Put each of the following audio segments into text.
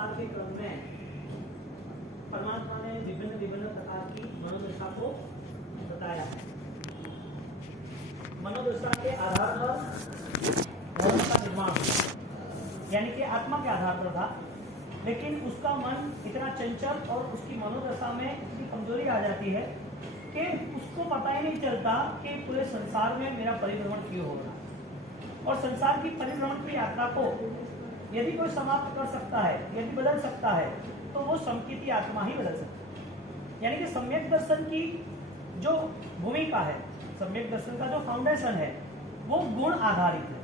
संसार के क्रम में परमात्मा ने विभिन्न विभिन्न प्रकार की मनोदशा को बताया है। मनोदशा के आधार पर धर्म का निर्माण हुआ, यानी कि आत्मा के आधार पर था, लेकिन उसका मन इतना चंचल और उसकी मनोदशा में इतनी कमजोरी आ जाती है कि उसको पता ही नहीं चलता कि पूरे संसार में मेरा परिभ्रमण क्यों हो रहा है। और संसार की परिभ्रमण की यात्रा को यदि कोई समाप्त कर सकता है, यदि बदल सकता है, तो वो समकिति आत्मा ही बदल सकता है। यानी कि सम्यक दर्शन की जो भूमिका है, सम्यक दर्शन का जो फाउंडेशन है, वो गुण आधारित है।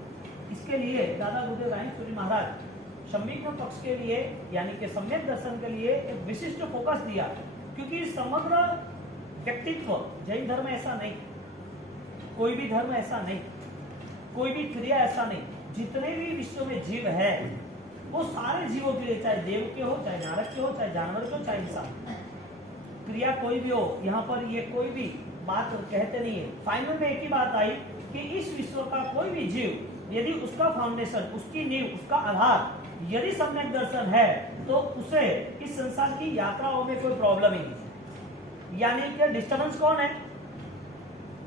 इसके लिए दादा गुरुदेव राय सूरी महाराज संविघ्न पक्ष के लिए, यानी कि सम्यक दर्शन के लिए एक विशिष्ट फोकस दिया, क्योंकि समग्र व्यक्तित्व जैन धर्म ऐसा नहीं, कोई भी धर्म ऐसा नहीं, कोई भी क्रिया ऐसा नहीं, जितने भी विश्व में जीव है वो सारे जीवों के लिए, चाहे देव के हो, चाहे नारक के हो, चाहे जानवर के हो, चाहे इंसान, क्रिया कोई भी हो, यहाँ पर ये कोई भी बात कहते नहीं है। फाइनल में एक ही बात आई कि इस विश्व का कोई भी जीव यदि उसका फाउंडेशन, उसकी नींव, उसका आधार यदि सम्यक दर्शन है, तो उसे इस संसार की यात्राओं में कोई प्रॉब्लम ही नहीं। यानी कि डिस्टर्बेंस कौन है,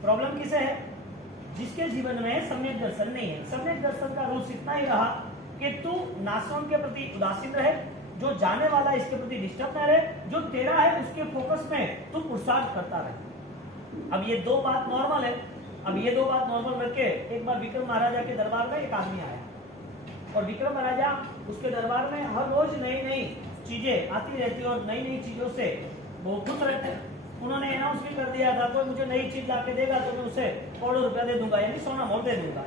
प्रॉब्लम किसे है? जिसके जीवन में सम्यक दर्शन नहीं है। सम्यक दर्शन का रूल्स इतना ही रहा कि तू नासों के प्रति उदासीन रहे, जो जाने वाला इसके प्रति डिस्टर्ब न रहे, जो तेरा है उसके फोकस में तू पुरुषार्थ करता रहे। अब ये दो बात नॉर्मल है। अब ये दो बात नॉर्मल करके एक बार विक्रम महाराजा के दरबार में एक आदमी आया, और विक्रम महाराजा उसके दरबार में हर रोज नई नई चीजें आती रहती और नई नई चीजों से वो खुश रहते हैं। उन्होंने अनाउंस भी कर दिया था, कोई मुझे नई चीज लाके देगा तो मैं उसे करोड़ों रुपया दे दूंगा, यानी सोना मोल दे दूंगा।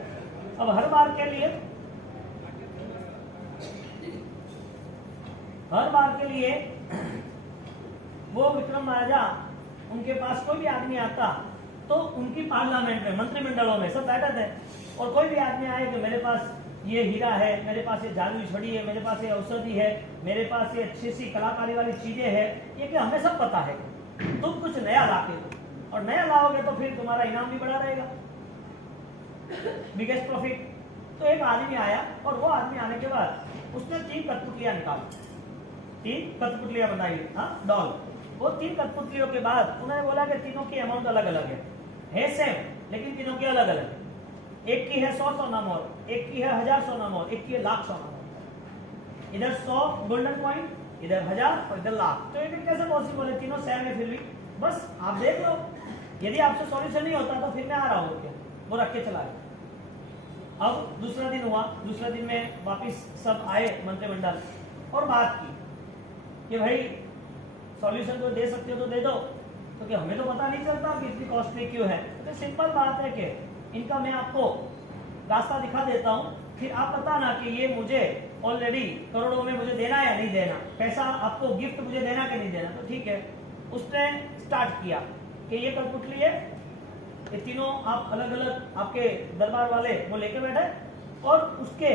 अब हर बार के लिए वो विक्रम महाराजा, उनके पास कोई भी आदमी आता तो उनकी पार्लियामेंट में, मंत्रिमंडलों में सब बैठे थे, और कोई भी आदमी आए कि मेरे पास ये हीरा है, मेरे पास ये जादुई छड़ी है, मेरे पास ये औषधि है, मेरे पास ये अच्छी सी कलाकारी वाली चीजें हैं, ये कि हमें सब पता है, तुम कुछ नया लाके दो, और नया लाओगे तो फिर तुम्हारा इनाम भी बड़ा रहेगा, बिगेस्ट प्रॉफिट। तो एक आदमी आया, और वो आदमी आने के बाद उसने 3 कठपुतलियां निकाली, 3 कठपुतलियां बनाई, हाँ डॉल। वो 3 कठपुतलियों के बाद उन्होंने बोला कि तीनों की अमाउंट अलग अलग है सेम, लेकिन तीनों की अलग अलग है। एक की है 100 सोना मोहर, एक की है 1000 सोना मोहर, एक की है लाख सोना मोहर। इधर 100 गोल्डन कॉइन, इधर 1000 और इधर लाख। तो ये कैसे पॉसिबल है? तीनों सेम है फिर भी। बस आप देख लो, यदि आपसे सॉल्यूशन नहीं होता तो फिर मैं आ रहा हूँ क्या, वो रख के चला गया। अब दूसरा दिन हुआ, दूसरे दिन में वापिस सब आए मंत्रिमंडल और बात की कि भाई सॉल्यूशन तो दे सकते हो तो दे दो, क्योंकि हमें तो पता नहीं चलता कि इतनी कॉस्टली क्यों है। तो सिंपल बात है कि इनका मैं आपको रास्ता दिखा देता हूँ, फिर आप बताना कि ये मुझे ऑलरेडी करोड़ों में मुझे देना है या नहीं देना, पैसा आपको गिफ्ट मुझे देना कि नहीं देना। तो ठीक है, उसने स्टार्ट किया कि ये कठपुतली है, ये तीनों आप अलग अलग आपके दरबार वाले वो लेके बैठे, और उसके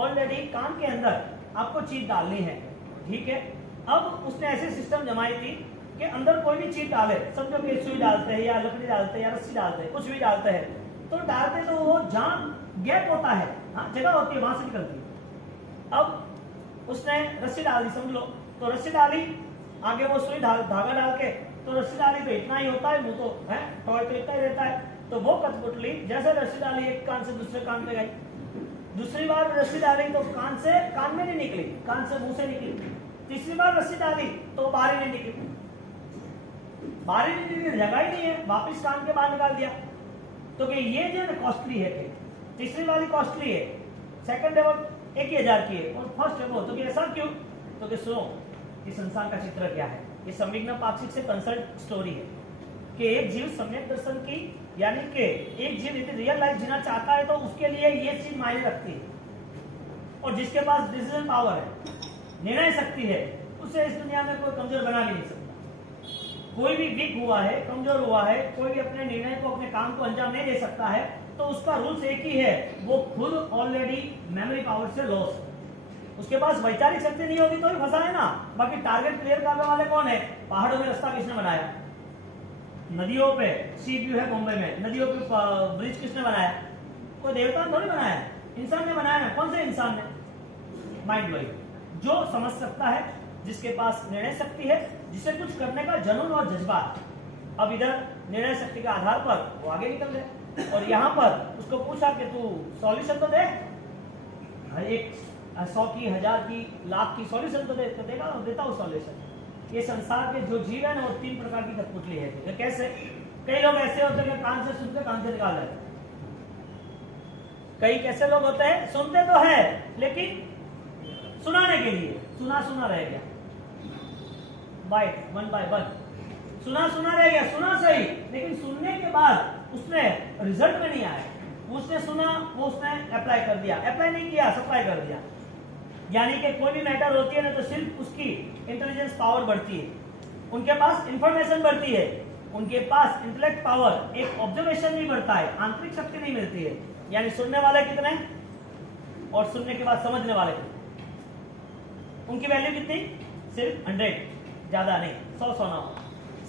ऑलरेडी कान के अंदर आपको चीज डालनी है, ठीक है। अब उसने ऐसे सिस्टम जमाई थी कि अंदर कोई भी चीज डाले, समझो कि सुई डालते हैं या लकड़ी डालते हैं या रस्सी डालते हैं, कुछ भी डालते हैं, तो डालते तो वो जहां गैप होता है, हाँ जगह होती है, वहां से निकलती है। अब उसने रस्सी डाल दी, समझ लो, तो रस्सी डाली, आगे वो सुई धागा डाल के, तो रस्सी डाली तो इतना ही होता है, मुंह तो है टॉय तो इतना ही रहता है। तो वो कठपुतली जैसे रस्सी डाली एक कान से दूसरे कान पे गई, दूसरी बार रस्सी डाली तो कान में नहीं निकली, कान से मुंह से निकली, तीसरी बार रस्सी डाली तो बाहर नहीं निकली, जगह ही नहीं है, वापिस कान के बाहर निकाल दिया। तो कि ये जो कॉस्टली है, तीसरी वाली कॉस्टली है, सेकंड है वो 1000 की है, और फर्स्ट है वो। तो कि ऐसा क्यों? तो कि सुनो, इस संसार का चित्र क्या है, ये संविघ्न पाक्षिक से कंसल्ट स्टोरी है कि एक जीव सम्यक दर्शन की, यानी कि एक जीव यदि रियल लाइफ जीना चाहता है तो उसके लिए ये चीज मायने रखती है, और जिसके पास डिसीजन पावर है, निर्णय शक्ति है, उसे इस दुनिया में कोई कमजोर बना भी नहीं सकता। कोई भी वीक हुआ है, कमजोर हुआ है, कोई भी अपने निर्णय को, अपने काम को अंजाम नहीं दे सकता है, तो उसका रूल्स एक ही है, वो खुद ऑलरेडी मेमोरी पावर से लॉस है। उसके पास वैचारिक शक्ति नहीं होगी तो ही फंसा है ना। बाकी टारगेट क्लियर करने वाले कौन है? पहाड़ों में रास्ता किसने बनाया? नदियों पे सी व्यू है बॉम्बे में, नदियों पे ब्रिज किसने बनाया? कोई देवता थोड़ी बनाया, इंसान ने बनाया है। कौन से इंसान ने? Mind blowing. जो समझ सकता है, जिसके पास निर्णय शक्ति है, जिसे कुछ करने का जुनून और जज्बा है। अब इधर निर्णय शक्ति के आधार पर वो आगे निकल गए और यहाँ पर उसको पूछा कि तू सॉल्यूशन तो दे, हर एक 100 की, 1000 की, लाख की सॉल्यूशन तो देगा, देता हूँ सॉल्यूशन। ये संसार के जो जीव है ना वो 3 प्रकार की कठपुतली है। तो कैसे? कई लोग ऐसे होते हैं कि कान से सुनते कान से निकाल देते। कई कैसे लोग होते हैं, सुनते तो है लेकिन सुनाने के लिए सुना सुना रह गया, बाइट 1 बाय 1 सुना सुना रह गया, सुना सही लेकिन सुनने के बाद उसमें रिजल्ट में नहीं आया। उसने सुना, वो उसने अप्लाई कर दिया, अप्लाई नहीं किया, सप्लाई कर दिया। यानी कि कोई भी मैटर होती है ना तो सिर्फ उसकी इंटेलिजेंस पावर बढ़ती है, उनके पास इंफॉर्मेशन बढ़ती है, उनके पास इंटेलेक्ट पावर, एक ऑब्जर्वेशन नहीं बढ़ता है, आंतरिक शक्ति नहीं मिलती है। यानी सुनने वाले कितने और सुनने के बाद समझने वाले कितने, उनकी वैल्यू कितनी? सिर्फ 100, ज्यादा नहीं, 100 ना हो।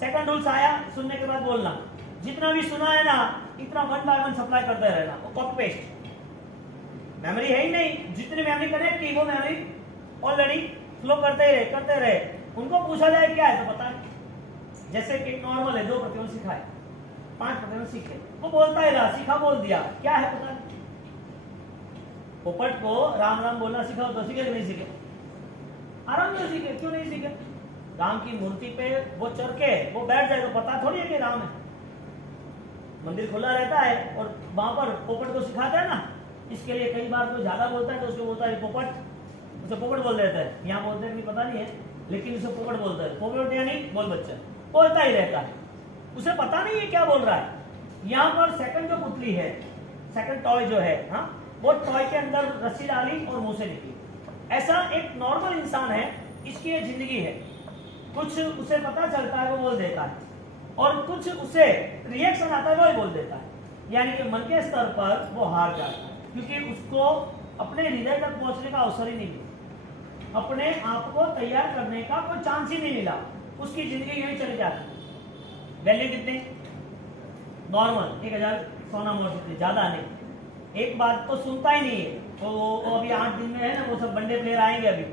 सेकंड रूल्स आया, सुनने के बाद बोलना। जितना भी सुना है ना इतना 1 बाय 1 सप्लाई करते रहना, वो कॉपी पेस्ट, मेमोरी है ही नहीं। जितनी मेमोरी कनेक्ट की वो मेमोरी ऑलरेडी फ्लो करते रहे। उनको पूछा जाए क्या है तो पता नहीं। जैसे कि नॉर्मल है, 2 प्रतिबंध सिखाए, 5 प्रतिबंध सीखे, वो बोलता ही रहा, सीखा बोल दिया, क्या है पता नहीं। पोपट को राम राम बोलना सिखाओ तो सीखे कि नहीं सीखे? आराम से सीखे, क्यों नहीं सीखे? राम की मूर्ति पे वो चढ़ के वो बैठ जाए तो पता थोड़ी है कि राम है। मंदिर खुला रहता है और वहां पर पोपट को सिखाता है ना। इसके लिए कई बार कोई ज्यादा बोलता है तो उसको बोलता है पोपट, उसे पोपट बोल देता है। यहाँ बोलते हैं नहीं पता नहीं है, लेकिन उसे पोपट बोलता है। पोपट यानी बोल बच्चा, बोलता ही रहता है, उसे पता नहीं है क्या बोल रहा है। यहाँ पर सेकंड जो पुतली है, सेकंड टॉय जो है, हाँ, वो टॉय के अंदर रस्सी डाली और मुंह से निकली। ऐसा एक नॉर्मल इंसान है, इसकी ये जिंदगी है। कुछ उसे पता चलता है वो बोल देता है और कुछ उसे रिएक्शन आता है वो ही बोल देता है। यानी कि मन के स्तर पर वो हार जाता है क्योंकि उसको अपने हृदय तक पहुंचने का अवसर ही नहीं मिला, अपने आप को तैयार करने का कोई चांस ही नहीं मिला। उसकी जिंदगी यही चली जाती। वैल्यू कितनी? नॉर्मल 1000 सोना मोर जितनी, ज्यादा नहीं। एक बात तो सुनता ही नहीं है। वो अभी 8 दिन में है ना, वो सब बंडे प्लेयर आएंगे, अभी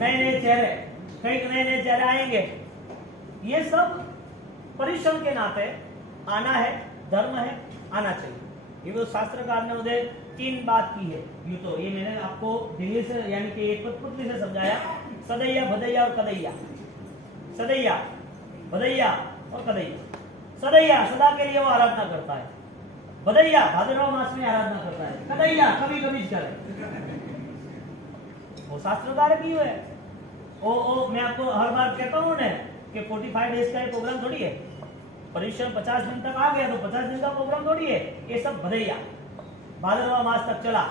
नए नए चेहरे, कई नए नए चेहरे आएंगे। ये सब परिश्रम के नाते आना है, धर्म है, आना चाहिए। ये वो शास्त्रकार ने मुझे 3 बात की है। यूं तो ये मैंने आपको दिल्ली से यानी कि एक पुतली से समझाया, सदैया, भदैया और कदैया। सदैया, भदैया और कदैया। सदैया सदा के लिए वो आराधना करता है, भदैया भाद्रव मास में आराधना करता है, कदैया कभी कभी करे। वो शास्त्रकार की है। ओ मैं आपको हर बार कहता हूँ ना कि 45 डेज का प्रोग्राम थोड़ी है। परिश्रम 50 दिन तक आ गया तो 50 दिन का प्रोग्राम थोड़ी है। ये सब भदैया भाद्रवा मास तक चला।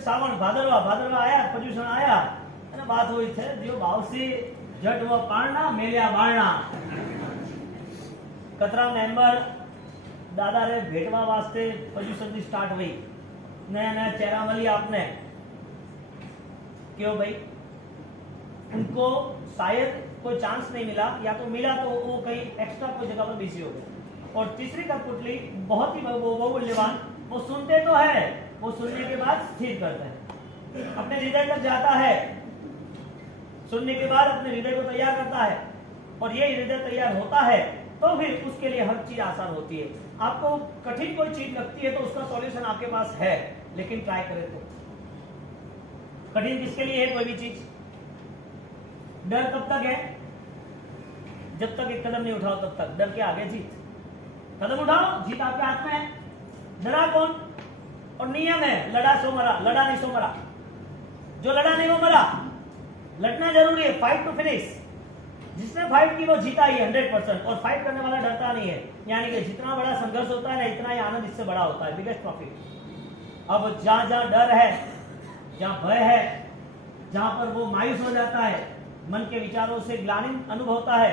सावन भाद्रवा आया, प्रदूषण आया, बात हुई थे जो भाव से जट व पाड़ना मेलिया बाळना। कतरा मेंबर दादा रे भेटवा वास्ते प्रदूषण स्टार्ट हुई। नया नया चेहरा मिली आपने, क्यों भाई? उनको शायद कोई चांस नहीं मिला, या तो मिला तो वो कहीं एक्स्ट्रा कोई जगह पर बिजी हो गए। और तीसरी कठपुतली बहुत ही बहुमूल्यवान, वो सुनते तो है, वो सुनने के बाद स्थिर करता है, अपने हृदय तक जाता है, सुनने के बाद अपने हृदय को तैयार करता है। और ये हृदय तैयार होता है तो फिर उसके लिए हर चीज आसान होती है। आपको कठिन कोई चीज लगती है तो उसका सॉल्यूशन आपके पास है, लेकिन ट्राई करें तो। कठिन किसके लिए है कोई भी चीज? डर कब तक है? जब तक एक कदम नहीं उठाओ तब तक। डर के आगे जीत। कदम उठाओ, जीत आपके हाथ में है। डरा कौन? और नियम है, लड़ा सो मरा, लड़ा नहीं सो मरा। जो लड़ा नहीं वो मरा। लड़ना जरूरी है, फाइट टू फिनिश। जिसने फाइट की वो जीता ही 100%। और फाइट करने वाला डरता नहीं है। यानी कि जितना बड़ा संघर्ष होता है ना, इतना ही आनंद इससे बड़ा होता है, बिगेस्ट प्रॉफिट। अब जहां जहां डर है, जहां भय है, जहां पर वो मायूस हो जाता है, मन के विचारों से ग्लानि अनुभव होता है,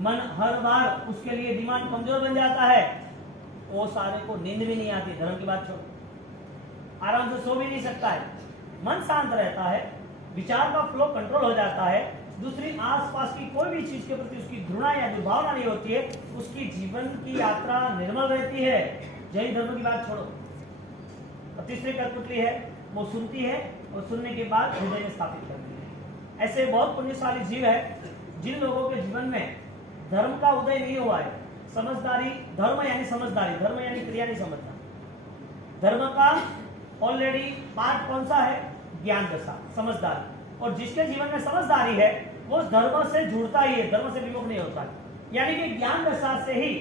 मन हर बार उसके लिए डिमांड कमजोर बन जाता है, वो सारे को नींद भी नहीं आती। धर्म की बात छोड़ो, आराम से सो भी नहीं सकता है। मन शांत रहता है, विचार का फ्लो कंट्रोल हो जाता है। दूसरी, आसपास की कोई भी चीज के प्रति उसकी घृणा या दुर्भावना नहीं होती है। उसकी जीवन की यात्रा निर्मल रहती है। जैन धर्म की बात छोड़ो। और तीसरी कठपुतली है, वो सुनती है और सुनने के बाद हृदय में स्थापित करती है। ऐसे बहुत पुण्यशाली जीव है जिन लोगों के जीवन में धर्म का उदय नहीं हुआ है। समझदारी, धर्म यानी समझदारी, धर्म यानी क्रिया नहीं समझना। धर्म का ऑलरेडी पार्ट कौन सा है? ज्ञान दशा, समझदारी। और जिसके जीवन में समझदारी है वो धर्म से जुड़ता ही है, धर्म से विमुख नहीं होता है। यानी कि ज्ञान दशा से ही,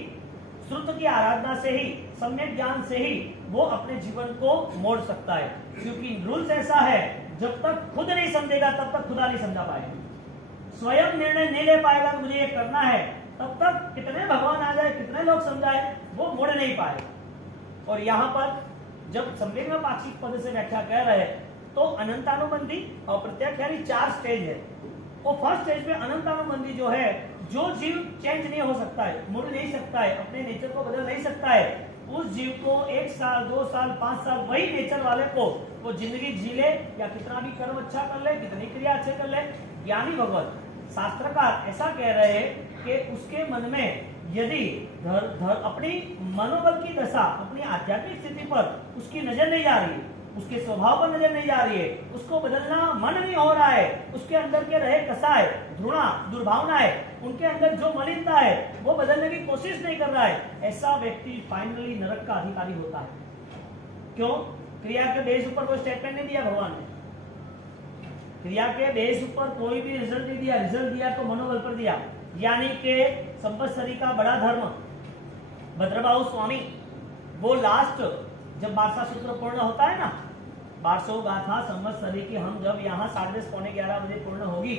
श्रुत की आराधना से ही, सम्यक ज्ञान से ही वो अपने जीवन को मोड़ सकता है। क्योंकि रूल्स ऐसा है, जब तक खुद नहीं समझेगा तब तक खुदा नहीं समझा पाएगा। स्वयं निर्णय नहीं ले पाएगा कि मुझे ये करना है, तब तक कितने भगवान आ जाए, कितने लोग समझाए, वो मोड़ नहीं पाएगा। और यहाँ पर जब संवेग में पाक्षिक पद से व्याख्या कर रहे हैं तो अनंतानुबंधी और प्रत्यक्ष यानी 4 स्टेज है। वो फर्स्ट स्टेज में अनंतानुबंधी जो है, जो जीव चेंज नहीं हो सकता है, मुड़ नहीं सकता है, अपने नेचर को बदल नहीं सकता है, उस जीव को 1 साल 2 साल 5 साल वही नेचर वाले को वो जिंदगी जी ले या कितना भी कर्म अच्छा कर ले, कितनी क्रिया अच्छे कर ले, ज्ञानी भगवत शास्त्रकार ऐसा कह रहे हैं कि उसके मन में यदि अपनी मनोबल की दशा, अपनी आध्यात्मिक स्थिति पर उसकी नजर नहीं जा रही है, उसके स्वभाव पर नजर नहीं जा रही है, उसको बदलना मन नहीं हो रहा है, उसके अंदर के रहे कसाय, घृणा, दुर्भावनाएं, उनके अंदर जो मलिनता है वो बदलने की कोशिश नहीं कर रहा है, ऐसा व्यक्ति फाइनली नरक का अधिकारी होता है। क्यों? क्रिया के बेस ऊपर कोई स्टेटमेंट नहीं दिया भगवान ने। क्रिया के बेस ऊपर कोई भी रिजल्ट नहीं दिया, रिजल्ट दिया तो मनोबल पर दिया। यानी कि संवत्सरी का बड़ा धर्म भद्रबाहु स्वामी, वो लास्ट जब 12वां सूत्र पूर्ण होता है ना, 1200 गाथा संवत्सरी की हम जब यहाँ 10:30 पौने 11 बजे पूर्ण होगी,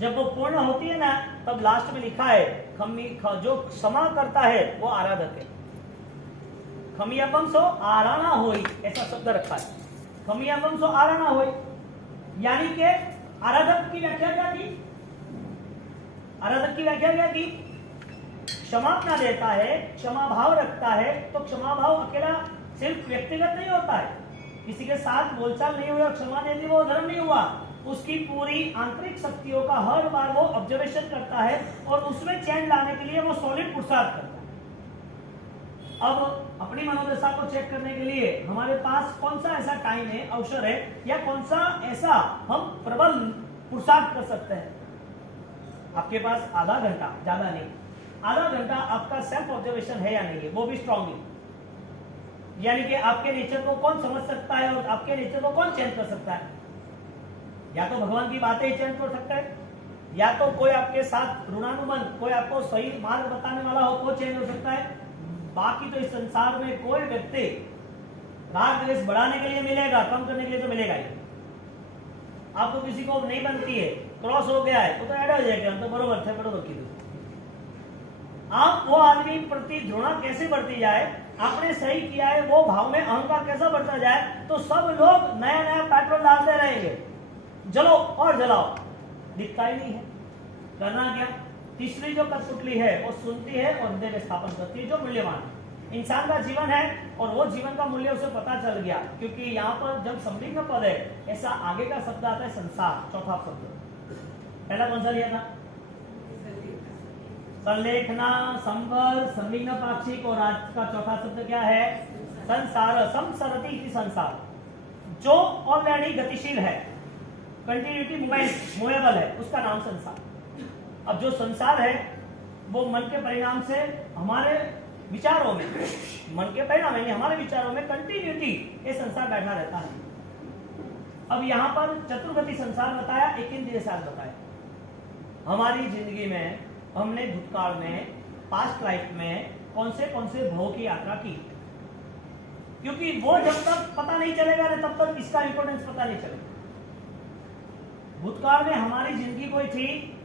जब वो पूर्ण होती है ना, तब लास्ट में लिखा है जो क्षमा करता है वो आराधक है। खमियापम सो आराना होई, ऐसा शब्द रखा है। खमियापम सो आराना होई, यानी कि आराधक की व्याख्या क्या की? आराधक की व्याख्या क्या की? क्षमा अपना देता है, क्षमा भाव रखता है। तो क्षमा भाव अकेला सिर्फ व्यक्तिगत नहीं होता है, किसी के साथ बोलचाल नहीं हुआ, क्षमा दे दी, वो धर्म नहीं हुआ। उसकी पूरी आंतरिक शक्तियों का हर बार वो ऑब्जर्वेशन करता है और उसमें चेंज लाने के लिए वो सॉलिड पुरुषार्थ करता है। अब अपनी मनोदशा को चेक करने के लिए हमारे पास कौन सा ऐसा टाइम है, अवसर है, या कौन सा ऐसा हम प्रबल पुरुषार्थ कर सकते हैं? आपके पास आधा घंटा, ज्यादा नहीं, आधा घंटा आपका सेल्फ ऑब्जर्वेशन है या नहीं है, वो भी स्ट्रांगली। यानी कि आपके नेचर को कौन समझ सकता है और आपके नेचर को कौन चेंज कर सकता है? या तो भगवान की बातें ही चेंज कर सकता है, या तो कोई आपके साथ ऋणानुबंध, कोई आपको सही मार्ग बताने वाला हो तो चेंज हो सकता है। बाकी तो इस संसार में कोई व्यक्ति राग द्वेष बढ़ाने के लिए मिलेगा, कम करने के लिए तो मिलेगा ही। आपको किसी को नहीं बनती है, क्रॉस हो गया है, तो ऐड हो जाएगा, तो बरोबर थे, बरोबर की। आप वो आदमी प्रति घृणा कैसे बढ़ती जाए, आपने सही किया है वो भाव में अहंकार कैसा बढ़ता जाए, तो सब लोग नया नया पेट्रोल डालते रहेंगे, जलो और जलाओ, दिखता ही नहीं है। करना क्या? तीसरी जो कठपुतली है वो सुनती है और हृदय में स्थापन करती है, जो मूल्यवान इंसान का जीवन है, और वो जीवन का मूल्य उसे पता चल गया। क्योंकि यहाँ पर जब संलिंग पद है, ऐसा आगे का शब्द आता है संसार, चौथा शब्द। पहला कौन सा लिया था? संलेखना, संवर, संलिंग पाक्षिक, और आज का चौथा शब्द क्या है? संसार, संसरति की संसार, जो ऑलरेडी गतिशील है, कंटिन्यूटी, मूवमेंट, मूवेबल है, उसका नाम संसार। अब जो संसार है वो मन के परिणाम से हमारे विचारों में, मन के परिणाम यानी हमारे विचारों में कंटिन्यूटी ये संसार बैठा रहता है। अब यहाँ पर चतुर्गति संसार बताया, एक इंद्रिय सार बताया। हमारी जिंदगी में हमने भूतकाल में, पास्ट लाइफ में कौन से भव की यात्रा की, क्योंकि वो जब तक पता नहीं चलेगा ना, तब तक इसका इंपोर्टेंस पता नहीं चलेगा। भूतकाल में हमारी जिंदगी कोई थी,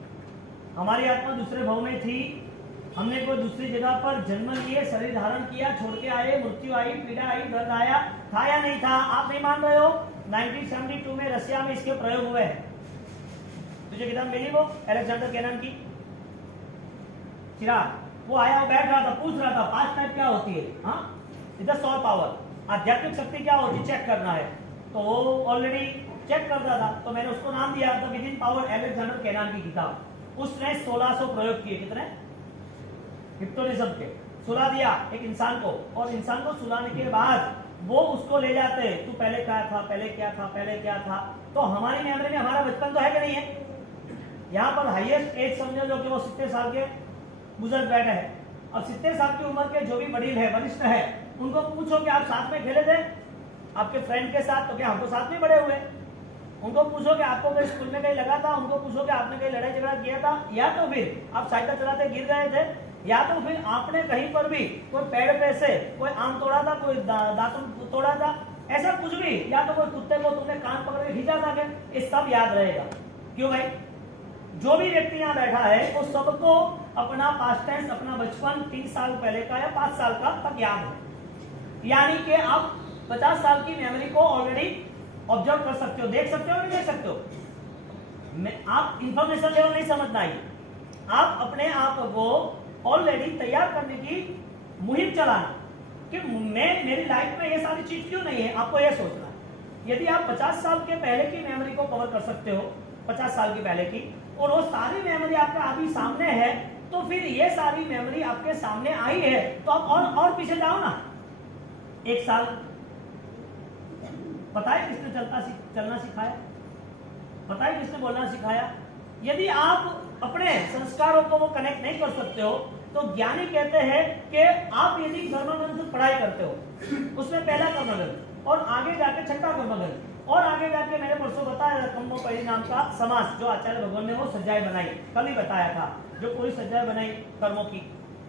हमारी आत्मा दूसरे भव में थी, हमने कोई दूसरी जगह पर जन्म लिए, शरीर धारण किया, छोड़ के आए, मृत्यु आई, पीड़ा आई, दर्द आया, था या नहीं था? आप नहीं मान रहे हो? 1972 में रशिया में इसके प्रयोग हुए हैं। तुझे किताब मिली वो अलेक्जेंडर कैनन की? चिराग, वो आया, वो बैठ रहा था, पूछ रहा था पास्ट टाइप क्या होती है, हाँ इधर सौर पावर, आध्यात्मिक शक्ति क्या होती है, चेक करना है। तो वो ऑलरेडी चेक करता था, तो मैंने उसको नाम दिया the within power, Alexander Cannon की किताब। उसने 1600 प्रयोग किए, कितने? हिप्नोटिज्म के 16 दिया एक इंसान को, और इंसान को सुलाने के बाद वो उसको ले जाते, तू पहले क्या था, पहले क्या था, पहले क्या था। तो हमारी मेमोरी में हमारा बचपन तो है कि नहीं है? यहाँ पर हाईएस्ट एज समझो जो कि वो 70 साल के बुजुर्ग बैठे हैं। अब 70 साल की उम्र के जो भी वडील है, वरिष्ठ है, उनको पूछो कि आप साथ में खेले थे आपके फ्रेंड के साथ, तो क्या हम तो साथ में बड़े हुए। उनको पूछो कि आपको कहीं स्कूल में कहीं लगा था, उनको पूछो कि आपने कहीं लड़ाई झगड़ा किया था, या तो फिर आप साइकिल चलाते गिर गए थे, या तो फिर आपने कहीं पर भी कोई पेड़ पे से कोई आम तोड़ा था, कोई दातुन तोड़ा था, ऐसा कुछ भी, या तो कोई कुत्ते को तुमने कान पकड़ के खींचा था, ये सब याद रहेगा। क्यों भाई? जो भी व्यक्ति यहाँ बैठा है वो सबको अपना पास्ट टेंस, अपना बचपन 3 साल पहले का या 5 साल का तक याद है। यानी कि आप 50 साल की मेमोरी को ऑलरेडी ऑब्जर्व कर सकते हो, देख सकते हो, नहीं देख सकते हो। आप इंफॉर्मेशन लेवल नहीं समझना है, आप अपने आप को ऑलरेडी तैयार करने की मुहिम चलाना कि मेरी लाइफ में ये सारी चीज क्यों नहीं है। आपको यह सोचना है। यदि आप 50 साल के पहले की मेमोरी को कवर कर सकते हो, 50 साल की पहले की, और वो सारी मेमोरी आपके अभी सामने है, तो फिर ये सारी मेमोरी आपके सामने आई है, तो आप और पीछे जाओ ना। 1 साल पता है किसने चलना सिखाया? पता है किसने बोलना सिखाया? यदि आप अपने संस्कारों को वो कनेक्ट नहीं कर सकते हो, तो ज्ञानी कहते हैं कि आप यदि कर्मग्रंथ पढ़ाई करते हो, उसमें पहला कर्मग्रंथ और आगे जाके छठा कर्मग्रंथ और आगे जाके मैंने परसों बताया कम्मोपरी नाम का समास जो आचार्य भगवान ने वो सज्जाएं बनाई, कल ही बताया था, जो पूरी सज्जाएं बनाई कर्मों की।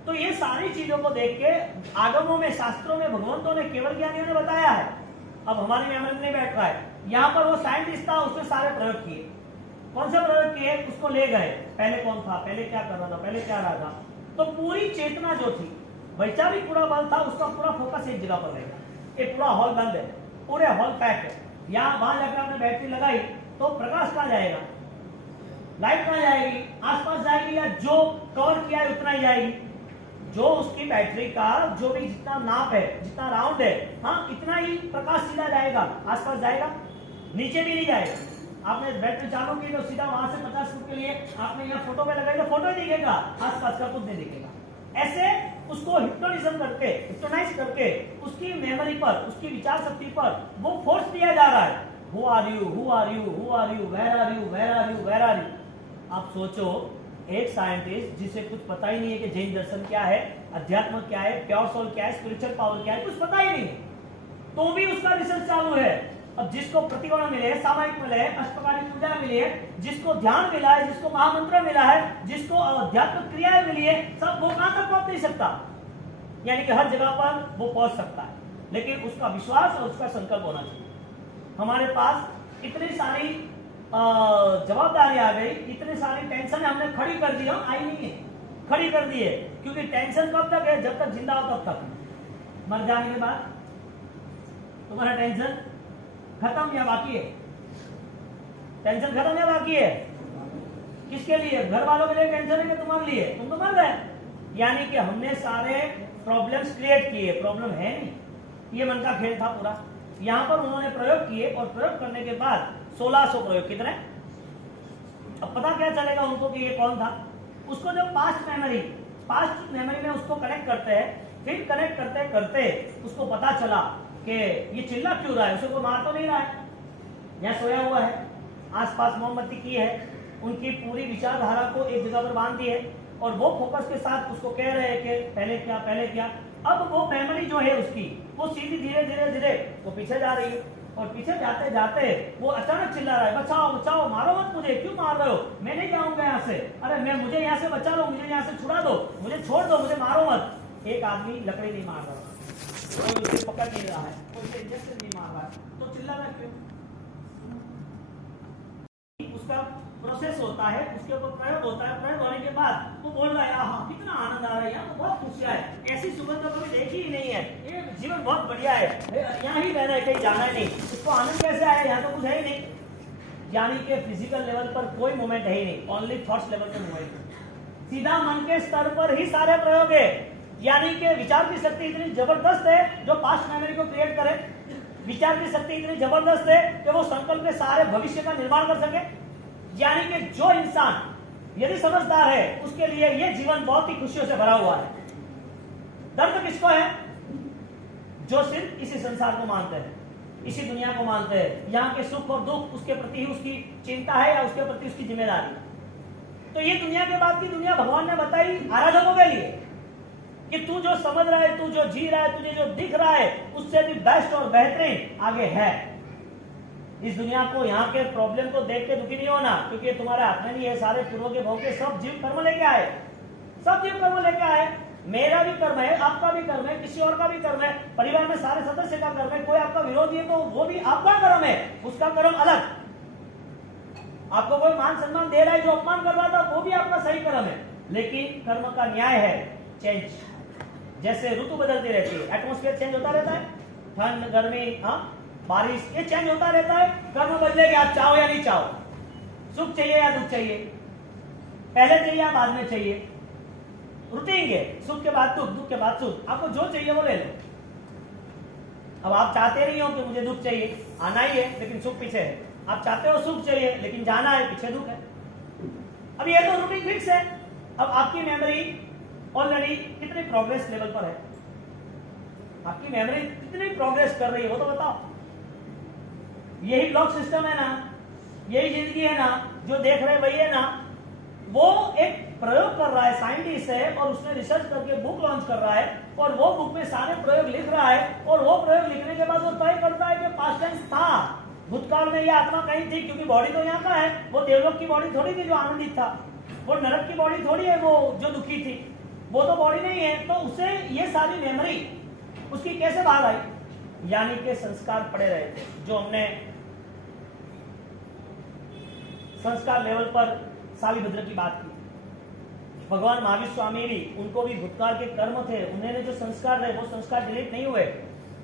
तो ये सारी चीजों को देख के आगमों में, शास्त्रों में भगवंतों ने, केवल ज्ञानियों ने बताया है। अब हमारी मेमोरी में नहीं बैठ रहा है। यहाँ पर वो साइंटिस्ट था, उसने सारे प्रयोग किए। कौन से प्रयोग किए? उसको ले गए, पहले कौन था, पहले क्या कर रहा था, पहले क्या रहा था। तो पूरी चेतना जो थी, वैचारिक पूरा बल था, उसका पूरा फोकस एक जगह पर रहेगा। ये पूरा हॉल बंद है, पूरे हॉल पैक है। यहाँ वहां जाकर आपने बैटरी लगाई तो प्रकाश कहाँ जाएगा, लाइट कहाँ जाएगी, आसपास जाएगी, या जो कवर किया है उतना ही जाएगी। जो उसकी बैटरी का जो भी जितना नाप है, जितना राउंड है, हाँ, इतना ही प्रकाश सीधा जाएगा, आसपास जाएगा, नीचे भी नहीं जाएगा। आपने बैटरी चालू की तो सीधा वहां से 50 फुट के लिए आपने यहाँ फोटो पे लगाई तो फोटो ही दिखेगा, आसपास का कुछ नहीं दिखेगा। ऐसे उसको हिप्नोटिज्म करके, हिप्नोटाइज करके उसकी मेमोरी पर, उसकी विचार शक्ति पर वो फोर्स दिया जा रहा है। Who are you, who are you, who are you, where are you, where are you, where are you. आप सोचो, एक साइंटिस्ट जिसे कुछ पता ही नहीं है कि जैन दर्शन क्या है, अध्यात्म क्या है, प्योर सोल क्या है, स्पिरिचुअल पावर क्या है, कुछ पता ही नहीं, तो भी उसका रिसर्च चालू है। अब जिसको प्रतिगुण मिले, सामायिक मिले, अष्टप्रकारिक पूजा मिली है, जिसको ध्यान मिला है, जिसको महामंत्र मिला है, जिसको अध्यात्म क्रियाएं मिली है, सब वो कहां तक पहुंच नहीं सकता। यानी कि हर जगह पर वो पहुंच सकता है, लेकिन उसका विश्वास और उसका संकल्प होना चाहिए। हमारे पास इतनी सारी जवाबदारी आ गई, इतनी सारी टेंशन हमने खड़ी कर दी, हम आई नहीं है, खड़ी कर दी है। क्योंकि टेंशन कब तक है? जब तक जिंदा हो तब तक। मर जाने के बाद तुम्हारा टेंशन खत्म या बाकी है? टेंशन खत्म या बाकी है? किसके लिए? घर वालों के लिए टेंशन है कि तुम्हारे लिए? तुम तो मर गए। यानी कि हमने सारे प्रॉब्लम्स क्रिएट किए, प्रॉब्लम है नहीं, ये मन का खेल था पूरा। यहां पर उन्होंने प्रयोग किए और प्रयोग करने के बाद 1600 प्रयोग, कितने? अब पता क्या चलेगा उनको कि ये कौन था? उसको जो पास्ट मेमोरी में उसको कनेक्ट करते हैं, फिर कनेक्ट करते करते उसको पता चला कि ये चिल्ला क्यों रहा है, उसे कोई मार तो नहीं रहा है, यहाँ सोया हुआ है, आसपास मोमबत्ती की है, उनकी पूरी विचारधारा को एक जगह पर बांध दी है और वो फोकस के साथ उसको कह रहे हैं कि पहले क्या, पहले क्या। अब वो मेमोरी जो है उसकी, वो सीधी धीरे धीरे धीरे वो पीछे जा रही है और पीछे जाते जाते वो अचानक चिल्ला रहा है, बचाओ बचाओ, मारो मत मुझे, क्यों मार रहे हो, मैं नहीं जाऊंगा यहाँ से, अरे मुझे यहाँ से बचा लो, मुझे यहाँ से छुड़ा दो, मुझे छोड़ दो, मुझे मारो मत। एक आदमी लकड़ी नहीं मार रहा, कोई उसे पकड़ नहीं रहा है, कोई उसे इंजेक्शन नहीं मार रहा है, तो चिल्ला रहा क्यों? उसका प्रोसेस होता है, उसके ऊपर प्रयोग होता है, प्रयोग होने के बाद वो बोल रहा है, हाँ कितना आनंद आ रहा है, यहाँ तो बहुत खुशियाँ है, ऐसी सुगंध तो कभी देखी ही नहीं है, ये जीवन बहुत बढ़िया है, यहाँ ही रहना है, कहीं जाना ही नहीं। उसको आनंद कैसे आया? यहाँ तो कुछ है ही नहीं। यानी कि फिजिकल लेवल पर कोई मूवमेंट है ही नहीं, ओनली थॉट्स लेवल पर मूवमेंट। सीधा मन के स्तर पर ही सारे प्रयोग है। यानी कि विचार की शक्ति इतनी जबरदस्त है जो पास्ट मेमोरी को क्रिएट करे, विचार की शक्ति इतनी जबरदस्त है कि वो संकल्प के सारे भविष्य का निर्माण कर सके। यानी कि जो इंसान यदि समझदार है उसके लिए ये जीवन बहुत ही खुशियों से भरा हुआ है। दर्द किसको है? जो सिर्फ इसी संसार को मानते हैं, इसी दुनिया को मानते हैं, यहाँ के सुख और दुख उसके प्रति ही उसकी चिंता है या उसके प्रति उसकी जिम्मेदारी। तो ये दुनिया के बाद की दुनिया भगवान ने बताई आराधकों के लिए कि तू जो समझ रहा है, तू जो जी रहा है, तुझे जो दिख रहा है, उससे भी बेस्ट और बेहतरीन आगे है। इस दुनिया को, यहाँ के प्रॉब्लम को देख के दुखी नहीं होना, क्योंकि तुम्हारे हाथ में नहीं है। सारे पूर्व के भाव के सब जीव कर्म लेके आए, सब जीव कर्म लेके आए। मेरा भी कर्म है, आपका भी कर्म है, किसी और का भी कर्म है, परिवार में सारे सदस्य का कर्म है। कोई आपका विरोधी है तो वो भी आपका कर्म है, उसका कर्म अलग। आपको कोई मान सम्मान दे रहा है, जो अपमान कर रहा था, वो भी आपका सही कर्म है। लेकिन कर्म का न्याय है चेंज, जैसे ऋतु बदलती रहती है, एटमॉस्फेयर चेंज होता रहता है, ठंड गर्मी, हाँ बारिश, ये चेंज होता रहता है। कर्म बदलेगा, आप चाहो या नहीं चाहो। सुख चाहिए या दुख चाहिए, पहले चाहिए या बाद में चाहिए, रुकेंगे। सुख के बाद दुख, दुख के बाद सुख, आपको जो चाहिए वो ले लो। अब आप चाहते नहीं हो कि मुझे दुख चाहिए, आना ही है लेकिन सुख पीछे है। आप चाहते हो सुख चाहिए लेकिन जाना है, पीछे दुख है। अब ये तो रूटीन फिक्स है। अब आपकी मेमोरी ऑलरेडी कितने प्रोग्रेस लेवल पर है, आपकी मेमोरी कितनी प्रोग्रेस कर रही है वो तो बताओ। यही ब्लॉक सिस्टम है ना, यही जिंदगी है ना, जो देख रहे वही है ना। वो एक प्रयोग कर रहा है, साइंटिस्ट है, और उसने रिसर्च करके बुक लॉन्च कर रहा है, और वो बुक में सारे प्रयोग लिख रहा है, और वो प्रयोग लिखने के बाद वो तय करता है कि पास्ट टेंस था, भूतकाल में ये आत्मा कहीं थी, क्योंकि बॉडी तो यहाँ का है। वो देवलोक की बॉडी थोड़ी थी जो आनंदित था, वो नरक की बॉडी थोड़ी है वो जो दुखी थी, वो तो बॉडी नहीं है। तो उसे ये सारी मेमोरी उसकी कैसे बाहर आई, यानी कि संस्कार पड़े रहे थे, जो हमने संस्कार लेवल पर सालिभद्र की बात की। भगवान महावीर स्वामी भी, उनको भी भूतकाल के कर्म थे, उन्होंने जो संस्कार रहे वो संस्कार डिलीट नहीं हुए,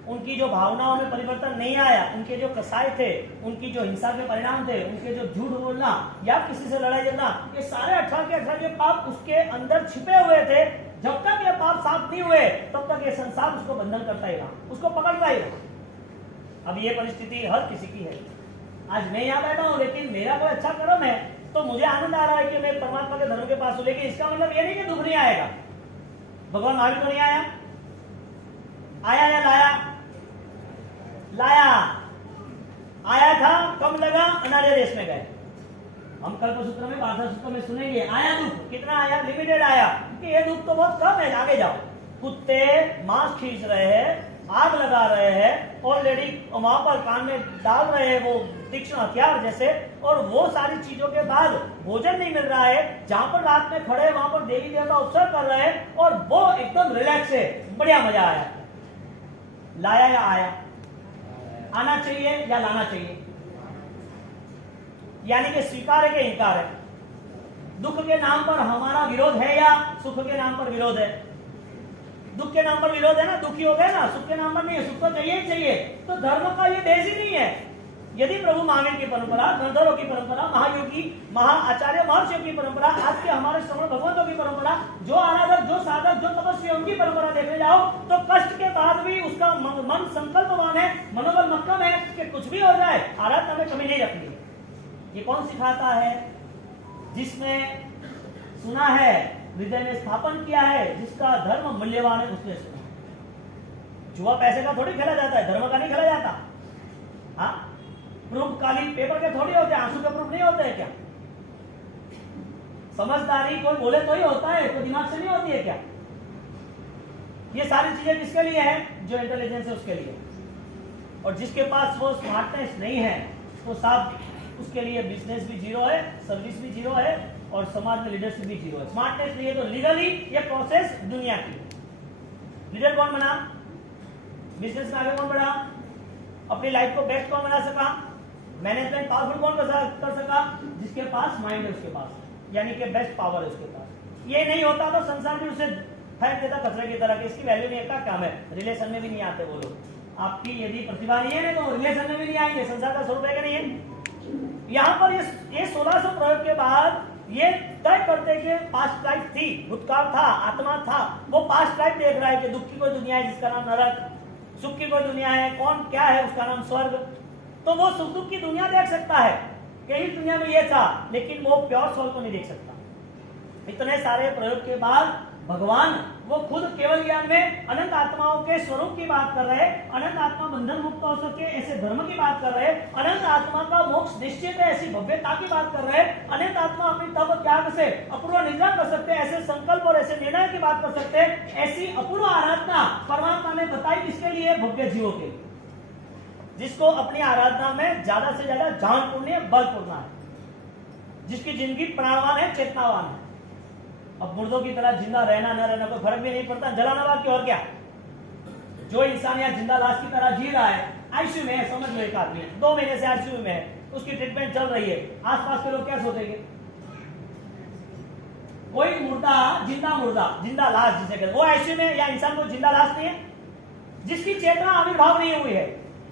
उनकी जो भावनाओं में परिवर्तन नहीं आया, उनके जो कसाय थे, उनकी जो हिंसा के परिणाम थे, उनके जो झूठ बोलना या किसी से लड़ाई झगड़ना, ये सारे 18 के पाप उसके अंदर छिपे हुए थे। जब तक ये पाप साफ नहीं हुए तब तक ये संसार उसको बंधन करता ही रहा, उसको पकड़ता ही रहा। अब ये परिस्थिति हर किसी की है। आज मैं यहाँ बैठा हूँ, लेकिन मेरा कोई अच्छा कर्म है तो मुझे आनंद आ रहा है कि मैं परमात्मा के धर्म के पास हूँ, लेकिन इसका मतलब ये नहीं कि दुख नहीं आएगा। भगवान महावीर को नहीं आया, आया या लाया? लाया, आया था, कब लगा? अनार्य देश में गए। हम कल्पसूत्र में, वार्ता सूत्र में सुनेंगे, आया दुख, कितना आया? लिमिटेड आया, क्योंकि ये दुख तो बहुत कम है। आगे जाओ, कुत्ते मांस खींच रहे हैं, आग लगा रहे हैं, ऑलरेडी वहां पर कान में डाल रहे हैं वो तीक्ष्ण हथियार जैसे, और वो सारी चीजों के बाद भोजन नहीं मिल रहा है। जहां पर रात में खड़े वहां पर देवी देवता उत्सव कर रहे हैं, और वो एकदम रिलैक्स है, बढ़िया मजा आया। लाया या आया? आना चाहिए या लाना चाहिए? यानी कि स्वीकार है कि इंकार है? दुख के नाम पर हमारा विरोध है या सुख के नाम पर विरोध है? दुख के नाम पर विरोध है ना, दुखी हो गए ना, सुख के नाम पर नहीं है, सुख तो चाहिए ही चाहिए। तो धर्म का ये बेस ही नहीं है। यदि प्रभु महावीर की परंपरा, गंधर्वों की परंपरा, महायोगी, महाआचार्य महर्षियों की परंपरा, आज के हमारे श्रवण भगवंतों की परंपरा, जो आराधक, जो साधक, जो तपस्वी, उनकी परंपरा देखने जाओ तो कष्ट के बाद भी उसका मन संकल्पवान है, मनोबल मक्कम है कि कुछ भी हो जाए आराधना में कमी नहीं रखनी। ये कौन सिखाता है? जिसने सुना है, हृदय में स्थापन किया है, जिसका धर्म मूल्यवान है, उसने सुना। जुआ पैसे का थोड़ी खेला जाता है, धर्म का नहीं खेला जाता। हाँ, प्रूफ खाली पेपर के थोड़ी होते हैं, आंसू के प्रूफ नहीं होते हैं क्या? समझदारी कोई बोले तो ही होता है, तो दिमाग से नहीं होती है क्या? ये सारी चीजें किसके लिए है? जो इंटेलिजेंस है उसके लिए। और जिसके पास वो स्मार्टनेस नहीं है, तो साहब उसके लिए बिजनेस भी जीरो है, सर्विस भी जीरो है, और समाज में लीडरशिप भी जीरो है। स्मार्टनेस नहीं है तो लीगली ये प्रोसेस दुनिया की। लीडर कौन बना? बिजनेस में आगे कौन बढ़ा? अपनी लाइफ को बेस्ट कौन बना सका? मैनेजमेंट पावरफुल कौन कर सका? जिसके पास माइंड है उसके पास, यानी कि बेस्ट पावर है उसके पास। ये नहीं होता तो संसार भी उसे फेंक देता कचरे की तरह, कि इसकी वैल्यू नहीं है, काम है। रिलेशन में भी नहीं आते वो लोग। आपकी यदि प्रतिभा नहीं है तो रिलेशन में भी नहीं आएंगे। संसार का स्वरूप है कि नहीं है? यहाँ पर ये 1600 प्रयोग के बाद ये तय करते कि पास्ट लाइफ थी, भूतकाल था, आत्मा था। वो पास्ट लाइफ देख रहा है कि दुख की कोई दुनिया है जिसका नाम नरक, सुख की कोई दुनिया है, कौन क्या है उसका नाम स्वर्ग। तो वो सुख दुख की दुनिया देख सकता है कि इस दुनिया में ये था, लेकिन वो प्योर सोल को नहीं देख सकता। इतने सारे प्रयोग के बाद भगवान वो खुद केवल ज्ञान में अनंत आत्माओं के स्वरूप की बात कर रहे, अनंत आत्मा बंधन मुक्त हो सके ऐसे धर्म की बात कर रहे, अनंत आत्मा का मोक्ष निश्चित है ऐसी भव्यता की बात कर रहे, अनंत आत्मा अपनी तप त्याग से से अपूर्व निंदा कर सकते हैं, ऐसे संकल्प और ऐसे निर्णय की बात कर सकते हैं। ऐसी अपूर्व आराधना परमात्मा ने बताई किसके लिए? भव्य जीवों के लिए, जिसको अपनी आराधना में ज्यादा से ज्यादा जान पूर्ण बल पूर्ण है, जिसकी जिंदगी प्राणवान है, चेतनावान है। अब मुर्दों की तरह जिंदा रहना न रहना कोई फर्क भी नहीं पड़ता, जलाना बाकी और क्या। जो इंसान यहाँ जिंदा लाश की तरह जी रहा है, आईसीयू में है, समझ लो एक आदमी 2 महीने से आईसीयू में है, उसकी ट्रीटमेंट चल रही है, आसपास के लोग क्या सोचेंगे? कोई मुर्दा, जिंदा लाश जिसे कहते हैं, वो आईसीयू में या इंसान को जिंदा लाश नहीं है, जिसकी चेतना आविर्भाव नहीं हुई है,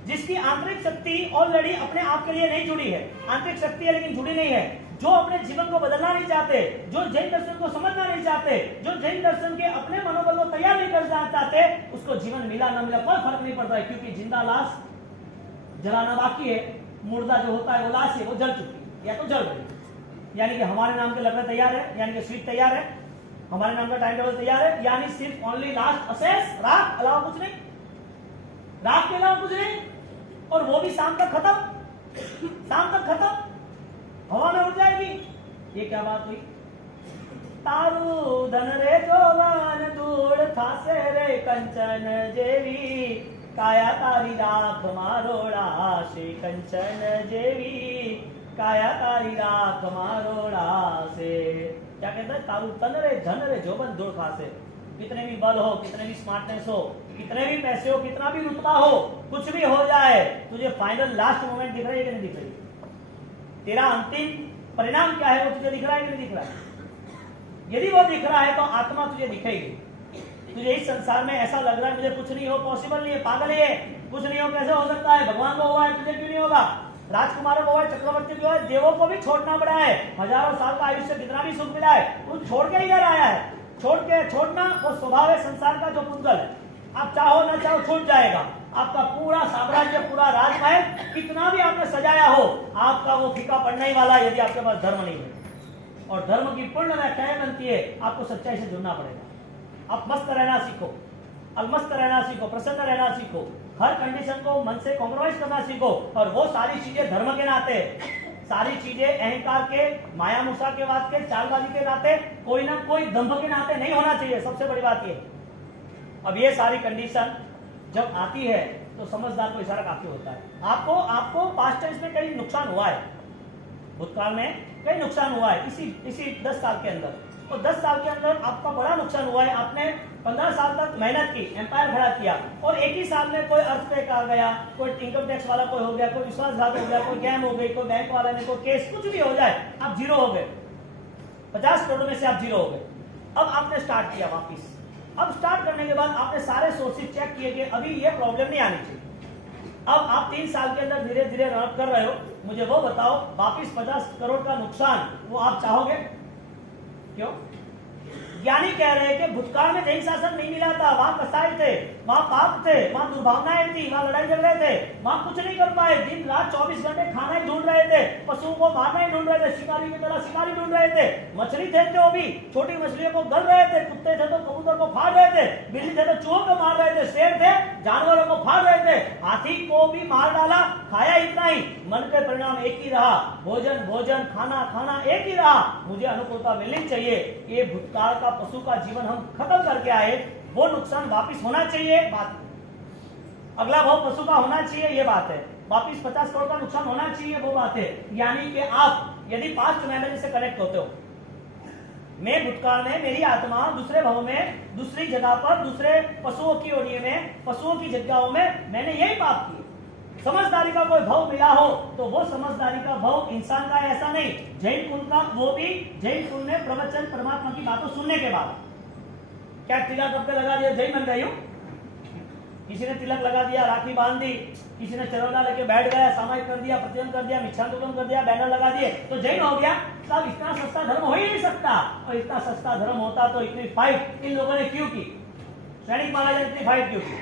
जिसकी आंतरिक शक्ति ऑलरेडी अपने आप के लिए नहीं जुड़ी है। आंतरिक शक्ति है लेकिन जुड़ी नहीं है, जो अपने जीवन को बदलना नहीं चाहते, जो जैन दर्शन को समझना नहीं चाहते, जो जैन दर्शन के अपने मनोबल को तैयार नहीं करना चाहते, उसको जीवन मिला ना मिला कोई फर्क नहीं पड़ता है, क्योंकि जिंदा लाश जलाना बाकी है, मुर्दा जो होता है वो लाश है, वो जल चुकी है या तो जल रही है। यानी कि हमारे नाम के लकड़ तैयार है, यानी कि स्वीट तैयार है, हमारे नाम का टाइम टेबल तैयार है, यानी सिर्फ ओनली लास्ट असेस, राख अलावा कुछ नहीं, राख के अलावा कुछ नहीं, और वो भी शाम तक खत्म, शाम तक खत्म, हवा में उड़ जाएगी। ये क्या बात हुई? तारू धन रे जोवन धूड़ थासे रे कंचन जेवी, काया तारी राख मारोड़ा से कंचन जेवी, काया तारी राख मारोड़ा से। क्या कहता है? तारू तन रे धन रे जोवन धूड़ खासे, कितने भी बल हो, कितने भी स्मार्टनेस हो, कितने भी पैसे हो, कितना भी रुतबा हो, कुछ भी हो जाए, तुझे फाइनल लास्ट मोमेंट दिख रही है कि नहीं दिख रही? तेरा अंतिम परिणाम क्या है वो तुझे दिख रहा है कि नहीं दिख रहा है? यदि वो दिख रहा है तो आत्मा तुझे दिखेगी। तुझे इस संसार में ऐसा लग रहा है मुझे कुछ नहीं हो, पॉसिबल नहीं है, पागल है, कुछ नहीं हो, कैसे हो सकता है? भगवान को हुआ है, तुझे क्यों नहीं होगा? राजकुमारों को हुआ है, चक्रवर्ती को हुआ है, देवों को भी छोड़ना पड़ा है, हजारों साल का आयुष्य, कितना भी सुख मिला है, तू छोड़ के इधर आया है। छोड़ना वो स्वभाव है संसार का, जो पुंगल है, आप चाहो ना चाहो छूट जाएगा। आपका पूरा साम्राज्य, पूरा राजमहल, कितना भी आपने सजाया हो, आपका वो फीका पड़ने ही वाला है यदि आपके पास धर्म नहीं है। और धर्म की पूर्ण व्याख्या बनती है, आपको सच्चाई से जुड़ना पड़ेगा। आप मस्त रहना सीखो, अलमस्त रहना सीखो, प्रसन्न रहना सीखो, हर कंडीशन को मन से कॉम्प्रोमाइज करना सीखो। और वो सारी चीजें धर्म के नाते, सारी चीजें अहंकार के, माया मूसा के बात के, चालबाजी के नाते, कोई ना कोई दंभ के नाते नहीं होना चाहिए। सबसे बड़ी बात ये, अब ये सारी कंडीशन जब आती है तो समझदार को इशारा काफी होता है। आपको पास्ट टेंस में कई नुकसान हुआ है, भूतकाल में कई नुकसान हुआ है इसी 10 साल के अंदर। तो 10 साल के अंदर आपका बड़ा नुकसान हुआ है। आपने 15 साल तक मेहनत की, एम्पायर खड़ा किया, और एक ही साल में कोई अर्थक्वेक आ गया, कोई इनकम टैक्स वाला कोई हो गया, कोई विश्वासघात हो गया, कोई गैम हो गई, कोई बैंक वाला ने कोई केस, कुछ भी हो जाए, आप जीरो हो गए। 50 करोड़ में से आप जीरो हो गए। अब आपने स्टार्ट किया वापिस। अब स्टार्ट करने के बाद आपने सारे सोर्सेज चेक किए कि अभी ये प्रॉब्लम नहीं आनी चाहिए। अब आप 3 साल के अंदर धीरे धीरे रन कर रहे हो। मुझे वो बताओ, वापिस 50 करोड़ का नुकसान वो आप चाहोगे? क्यों? ज्ञानी कह रहे हैं कि भूतकाल में जैन शासन नहीं मिला था, वहां कसाई थे, वहां पाप थे, वहां दुर्भावनाएं थी, वहां लड़ाई झगड़े थे, वहां कुछ नहीं कर पाए, दिन रात 24 घंटे खाना ही ढूंढ रहे थे, पशुओं को मारना ही ढूंढ रहे थे, शिकारी की तरह शिकारी ढूंढ रहे थे, मछली थे वो भी छोटी मछलियों को गल रहे थे, कुत्ते थे तो कबूतर को फाड़ रहे थे, बिल्ली थे तो चूहों को मार रहे थे, शेर थे जानवरों को फाड़ रहे थे, हाथी को भी मार डाला, खाया इतना ही, मन के परिणाम एक ही रहा, भोजन खाना एक ही रहा। मुझे अनुकूलता मिलनी चाहिए। ये भूतकाल का पशु का जीवन हम खत्म करके आए, वो नुकसान वापिस होना चाहिए, बात। अगला भाव पशु का होना चाहिए, ये बात है। वापिस 50 करोड़ का नुकसान होना चाहिए, वो बात है। यानी कि आप यदि पास्ट मेमोरी से कनेक्ट होते हो, मैं भूतकाल में मेरी आत्मा दूसरे भाव में, दूसरी जगह पर, दूसरे पशुओं की ओर में, पशुओं की जगहों में मैंने यही पाप किया। समझदारी का कोई भाव मिला हो तो वो समझदारी का भाव इंसान का ऐसा नहीं, जैन कुल का, वो भी जैन कुल में प्रवचन परमात्मा की बातों सुनने के बाद। क्या तिलक कब लगा दिया, जैन बन गई हूं? किसी ने तिलक लगा दिया, राखी बांध दी, किसी ने चरौदा लेके बैठ गया, सामायिक कर दिया, प्रतिबंध कर दिया, मिच्छांतोलन कर दिया, बैनर लगा दिए, तो जैन हो गया? तब इतना सस्ता धर्म हो ही नहीं सकता। और इतना सस्ता धर्म होता तो इतनी फाइट इन लोगों ने क्यों की? सैनिक महाराज ने इतनी फाइट क्यों की?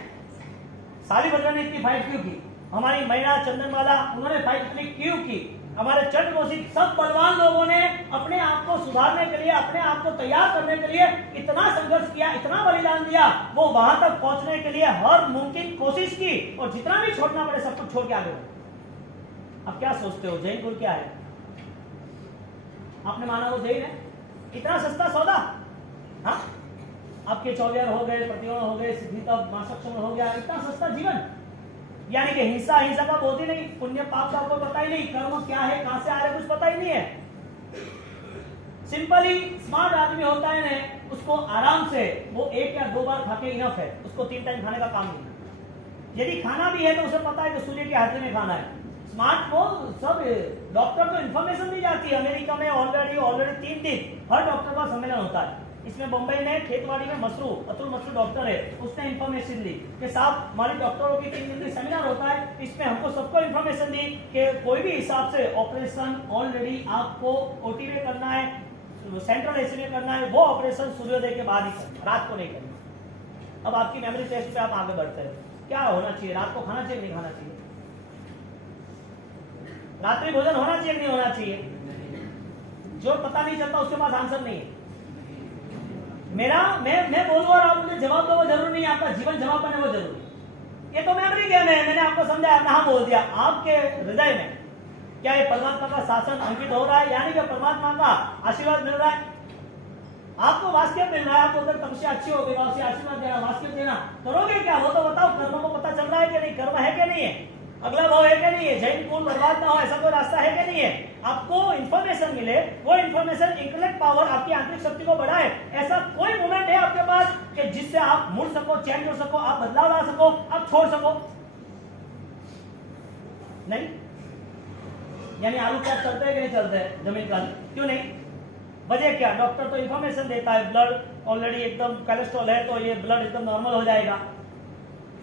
सालीभद्र ने इतनी फाइट क्यों की? हमारी मैना चंदनवाला, उन्होंने फाइट इतनी क्यों की? हमारे चंद्रकोशी, सब बलवान लोगों ने अपने आप को सुधारने के लिए, अपने आप को तैयार करने के लिए इतना संघर्ष किया, इतना बलिदान दिया, वो वहां तक पहुंचने के लिए हर मुमकिन कोशिश की, और जितना भी छोड़ना पड़े सब कुछ छोड़ के आगे बढ़े। अब क्या सोचते हो, जैन कुल क्या है? आपने माना वो जैन है? इतना सस्ता सौदा। हाँ, आपके चौगियर हो गए, प्रतिवर्ण हो गए, सिद्धि तप मासक्षम हो गया, इतना सस्ता जीवन। यानी कि हिंसा का बोध ही नहीं, पुण्य पाप का आपको पता ही नहीं, कर्म क्या है, कहां से आ रहे कुछ पता ही नहीं है। सिंपली स्मार्ट आदमी होता है ना, उसको आराम से वो 1 या 2 बार खा के इनफ है, उसको 3 टाइम खाने का काम नहीं। यदि खाना भी है तो उसे पता है कि सूर्य के हाथे में खाना है। स्मार्ट को सब डॉक्टर को इन्फॉर्मेशन दी जाती है। अमेरिका में ऑलरेडी 3 दिन हर डॉक्टर का सम्मेलन होता है। इसमें बंबई में खेतवाड़ी में अतुल मसरू डॉक्टर है, उसने इन्फॉर्मेशन दी कि साहब हमारे डॉक्टरों की 3 दिन की सेमिनार होता है, इसमें हमको सबको इन्फॉर्मेशन दी कि कोई भी हिसाब से ऑपरेशन ऑलरेडी आपको ओटी में करना है, सेंट्रल एसी में करना है, वो ऑपरेशन सूर्योदय के बाद ही करना, रात को नहीं करना। अब आपकी मेमोरी टेस्ट पे आप आगे बढ़ते हैं, क्या होना चाहिए, रात को खाना चाहिए नहीं खाना चाहिए, रात्रि भोजन होना चाहिए नहीं होना चाहिए? जो पता नहीं चलता उसके पास आंसर नहीं है। मैं बोलूं और आप मुझे जवाब दो वो जरूरी नहीं है, आपका जीवन जवाब बने वो जरूरी। ये तो मेमोरी गेम है, मैंने आपको समझाया, कहां बोल दिया। आपके हृदय में क्या ये परमात्मा का शासन अंकित हो रहा है, यानी कि परमात्मा का आशीर्वाद मिल रहा है, आपको वास्तव मिल रहा है, आपको उधर तपस्या अच्छी हो गई, वास्तव आशीर्वाद देना, वास्तव देना, करोगे क्या वो तो बताओ। कर्मों को पता चल रहा है कि नहीं, कर्म है कि नहीं है, अगला भाव है कि नहीं है, जैन कुल बर्बाद ना हो ऐसा कोई रास्ता है कि नहीं है। आपको इंफॉर्मेशन मिले, वो इंफॉर्मेशन इंटेलेक्ट पावर आपकी आंतरिक शक्ति को बढ़ाए, ऐसा कोई मोमेंट है आपके पास कि जिससे आप मुड़ सको, चेंज हो सको, आप बदलाव ला सको, आप छोड़ सको? नहीं। यानी आलू प्याज चलते हैं कि नहीं चलते हैं जमीन का, क्यों नहीं? वजह क्या? डॉक्टर तो इंफॉर्मेशन देता है, ब्लड ऑलरेडी एकदम कोलेस्ट्रॉल है तो ये ब्लड एकदम नॉर्मल हो जाएगा,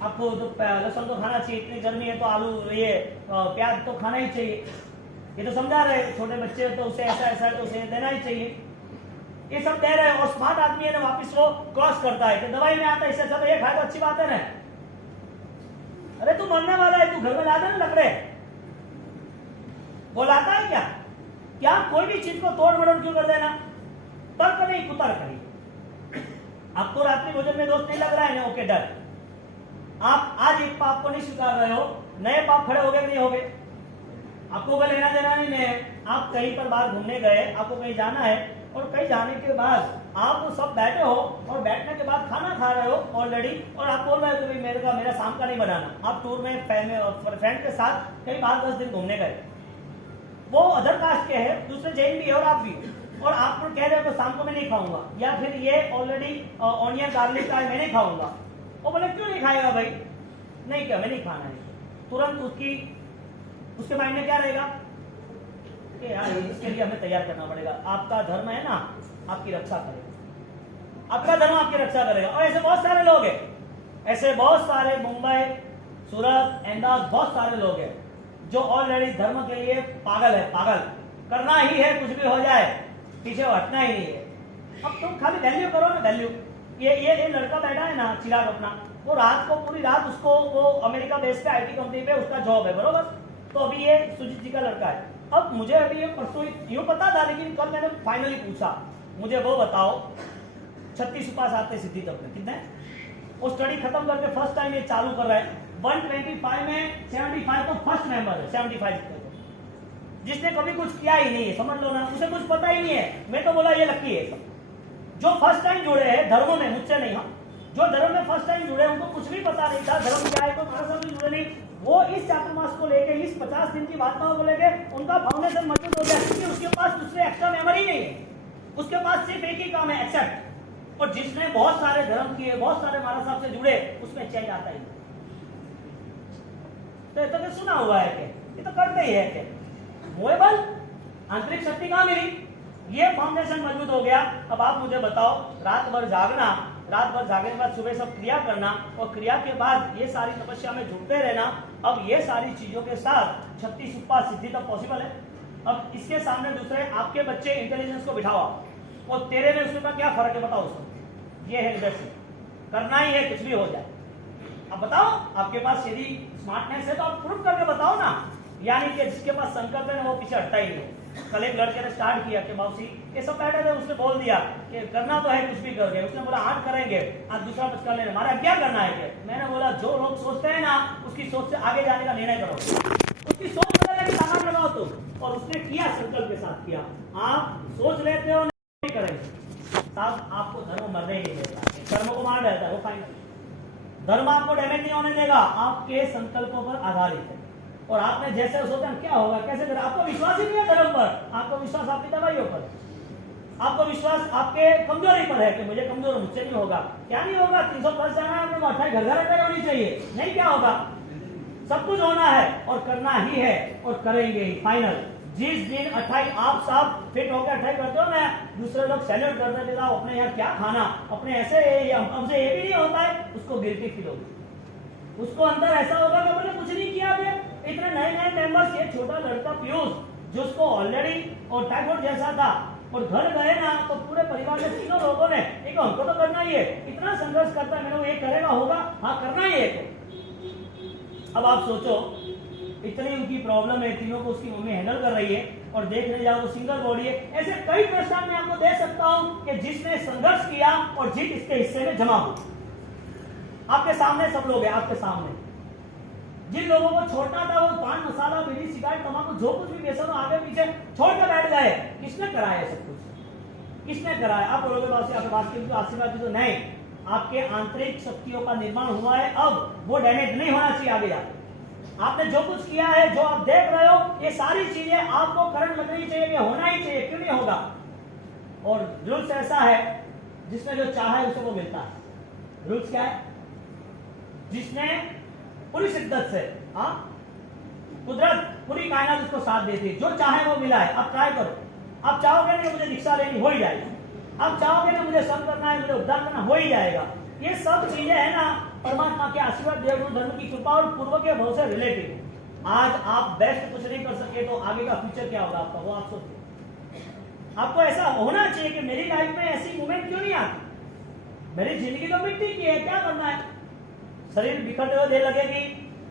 आपको तो लहसुन तो खाना चाहिए, इतनी गर्मी है तो आलू ये प्याज तो खाना ही चाहिए, ये तो समझा रहे। छोटे बच्चे तो उसे ऐसा है तो उसे देना ही चाहिए, ये सब दे रहे हैं। और स्मार्ट आदमी है ना, वापिस वो क्रॉस करता है कि दवाई में आता है, इससे चलो ये खाए तो अच्छी बात है ना। अरे तू मरने वाला है, तू घर में ला दे ना लकड़े, वो लाता है क्या? क्या कोई भी चीज को तोड़ मरोड़ क्यों कर देना? तर्क नहीं कुतर्क नहीं। आपको रात्रि भोजन में दोष नहीं लग रहा है ना, ओके डर। आप आज एक पाप को नहीं स्वीकार रहे हो, नए पाप खड़े हो गए नहीं हो गए, आपको कोई लेना देना नहीं है। आप कहीं पर बाहर घूमने गए, आपको कहीं जाना है, और कहीं जाने के बाद आप सब बैठे हो, और बैठने के बाद खाना खा रहे हो ऑलरेडी, और आप बोल रहे हो कि भाई मेरा शाम का नहीं बनाना। आप टूर में फ्रेंड के साथ कहीं 5-10 दिन घूमने गए, वो अदर कास्ट के हैं, दूसरे जैन भी है और आप भी, और आप कह रहे हो शाम को मैं नहीं खाऊंगा, या फिर ये ऑलरेडी ऑनियन गार्लिक का मैं नहीं खाऊंगा। वो बोले क्यों नहीं खाएगा भाई? नहीं क्या, मैं नहीं खाना है। तुरंत उसके माइंड में क्या रहेगा कि यार इसके लिए हमें तैयार करना पड़ेगा। आपका धर्म है ना, आपकी रक्षा करेगा, आपका धर्म आपकी रक्षा करेगा। और ऐसे बहुत सारे लोग हैं, ऐसे बहुत सारे मुंबई, सूरत, अहमदाबाद बहुत सारे लोग हैं जो ऑलरेडी धर्म के लिए पागल है, पागल करना ही है, कुछ भी हो जाए पीछे हटना ही नहीं है। अब तुम खाली वैल्यू करो ना, वैल्यू। ये लड़का बैठा है ना चिराग अपना, वो रात को पूरी रात उसको वो अमेरिका बेस पे आईटी कंपनी पे उसका जॉब है, बरोबर। तो अभी ये सुजीत जी का लड़का है। अब मुझे अभी ये परसों यूं पता था, लेकिन कल मैंने फाइनली पूछा, मुझे वो बताओ 36 पास आते सिद्धि तक में कितने? वो स्टडी खत्म करके फर्स्ट टाइम ये चालू कर रहा है। 125 में 75 तो फर्स्ट मेंबर है, 75 जिसने कभी कुछ किया ही नहीं है, समझ लो ना, उसे कुछ पता ही नहीं है। मैं तो बोला ये लकी है सब जो फर्स्ट टाइम जुड़े हैं धर्मों में, मुझसे नहीं। हाँ, जो धर्म में फर्स्ट टाइम जुड़े उनको कुछ भी पता नहीं था धर्म क्या है, कोई मानस भी जुड़े नहीं। वो इस चातुर्मास को लेके, इस 50 दिन की वार्ताओं को लेके उनका फाउंडेशन मजबूत हो गया, क्योंकि उसके पास दूसरे एक्स्ट्रा मेमोरी नहीं है, उसके पास सिर्फ एक ही काम है, एक्सेप्ट। और जिसने बहुत सारे धर्म किए, बहुत सारे महाराज साहब से जुड़े, उसमें चेंज आता ही। तो सुना हुआ है कि ये तो करते ही है कि मोएबल आंतरिक शक्ति कहां मिली? ये फाउंडेशन मजबूत हो गया। अब आप मुझे बताओ, रात भर जागना, रात भर जागने के बाद सुबह सब क्रिया करना, और क्रिया के बाद ये सारी तपस्या में जुटते रहना। अब ये सारी चीजों के साथ 36 उपवास सिद्धि तक पॉसिबल है। अब इसके सामने दूसरे आपके बच्चे इंटेलिजेंस को बिठाओ, और तेरे में उसमें का क्या फर्क है बताओ उसको। ये है लीडरशिप, करना ही है, कुछ भी हो जाए। अब बताओ, आपके पास यदि स्मार्टनेस है तो आप प्रूफ करके बताओ ना। यानी कि जिसके पास संकल्प है ना, वो पीछे हटता ही नहीं। कल एक लड़के ने स्टार्ट किया कि मौसी ये सब बैठे थे, उसने बोल दिया कि करना तो है, कुछ भी कर गए। उसने बोला 8 करेंगे, आज दूसरा कुछ कर लेना, हमारा क्या करना है कि? मैंने बोला जो लोग सोचते हैं ना, उसकी सोच से आगे जाने का निर्णय करो, उसकी सोच बदलने की ताकत लगाओ तुम। और उसने किया, संकल्प के साथ किया। आप सोच लेते हो नहीं करेंगे, साहब आपको धर्म मरने ही नहीं देता, कर्म को मार देता है वो फाइनल। धर्म आपको डैमेज नहीं होने देगा, आपके संकल्पों पर आधारित है। और आपने जैसे सोचा क्या होगा कैसे करें, आपको विश्वास ही नहीं है धर्म पर, आपको विश्वास आपकी दवाइयों पर, आपको विश्वास आपके कमजोरी पर है कि मुझे कमजोर मुझसे नहीं होगा। क्या नहीं होगा, 300+ जाना है, 28 घर अटैक होनी चाहिए, नहीं क्या होगा, सब कुछ होना है और करना ही है और करेंगे ही फाइनल। जिस दिन 28 आप साहब फिट होकर 28 करते हो ना, दूसरे लोग सैल्यूट करते थे, अपने यार क्या खाना, अपने ऐसे हमसे ये भी नहीं होता है, उसको गिल्टी फील होगी, उसको अंदर ऐसा होगा कि मैंने कुछ नहीं किया थे। इतने नए नए मेंबर्स, ये छोटा लड़का पीयूष जो उसको ऑलरेडी और टाइफाइड जैसा था और घर गए ना तो पूरे परिवार के तीनों लोगों ने एक हमको तो करना ही है, इतना संघर्ष करता है, मैंने वो ये करेगा होगा, हाँ करना ही है। अब आप सोचो इतनी उनकी प्रॉब्लम है, तीनों को उसकी मम्मी हैंडल कर रही है और देख रहे जाओ सिंगल बॉडी है। ऐसे कई दृष्टांत मैं आपको दे सकता हूं कि जिसने संघर्ष किया और जीत इसके हिस्से में जमा हुई। आपके सामने सब लोग हैं, आपके सामने जिन लोगों को छोड़ना था वो पान मसाला बीड़ी सिगरेट तंबाकू जो कुछ भी व्यसन आगे पीछे छोड़ कर बैठ गए। किसने कराया सब कुछ, किसने कराया? आप बोलोगे आपके पास की आशीर्वाद तो नहीं, आपके आंतरिक शक्तियों का निर्माण हुआ है, अब वो डैमेज नहीं होना चाहिए आगे जाकर। आपने जो कुछ किया है, जो आप देख रहे हो, ये सारी चीजें आपको करंट लगनी चाहिए, ये होना ही चाहिए, क्यों नहीं होगा? और रूल्स ऐसा है जिसने जो चाहा है उसे वो मिलता है। रूल्स क्या है? जिसने पूरी शिद्दत से, हाँ कुदरत पूरी कायनात उसको साथ देती है, जो चाहे वो मिला है। आप ट्राई करो, आप चाहोगे ना मुझे दीक्षा लेनी, हो ही जाएगी, आप चाहोगे ना मुझे संग करना है, मुझे उद्धार करना, हो ही जाएगा। ये सब चीजें है ना परमात्मा के आशीर्वाद, देवगुरु धर्म की कृपा और पूर्व के भाव से रिलेटेड। आज आप बेस्ट कुछ नहीं कर सके तो आगे का फ्यूचर क्या होगा आपका, वो आप सोचिए। आपको ऐसा होना चाहिए कि मेरी लाइफ में ऐसी मूवमेंट क्यों नहीं आती, मेरी जिंदगी तो मिट्टी की है, क्या करना है? शरीर बिखरते हुए देर लगेगी,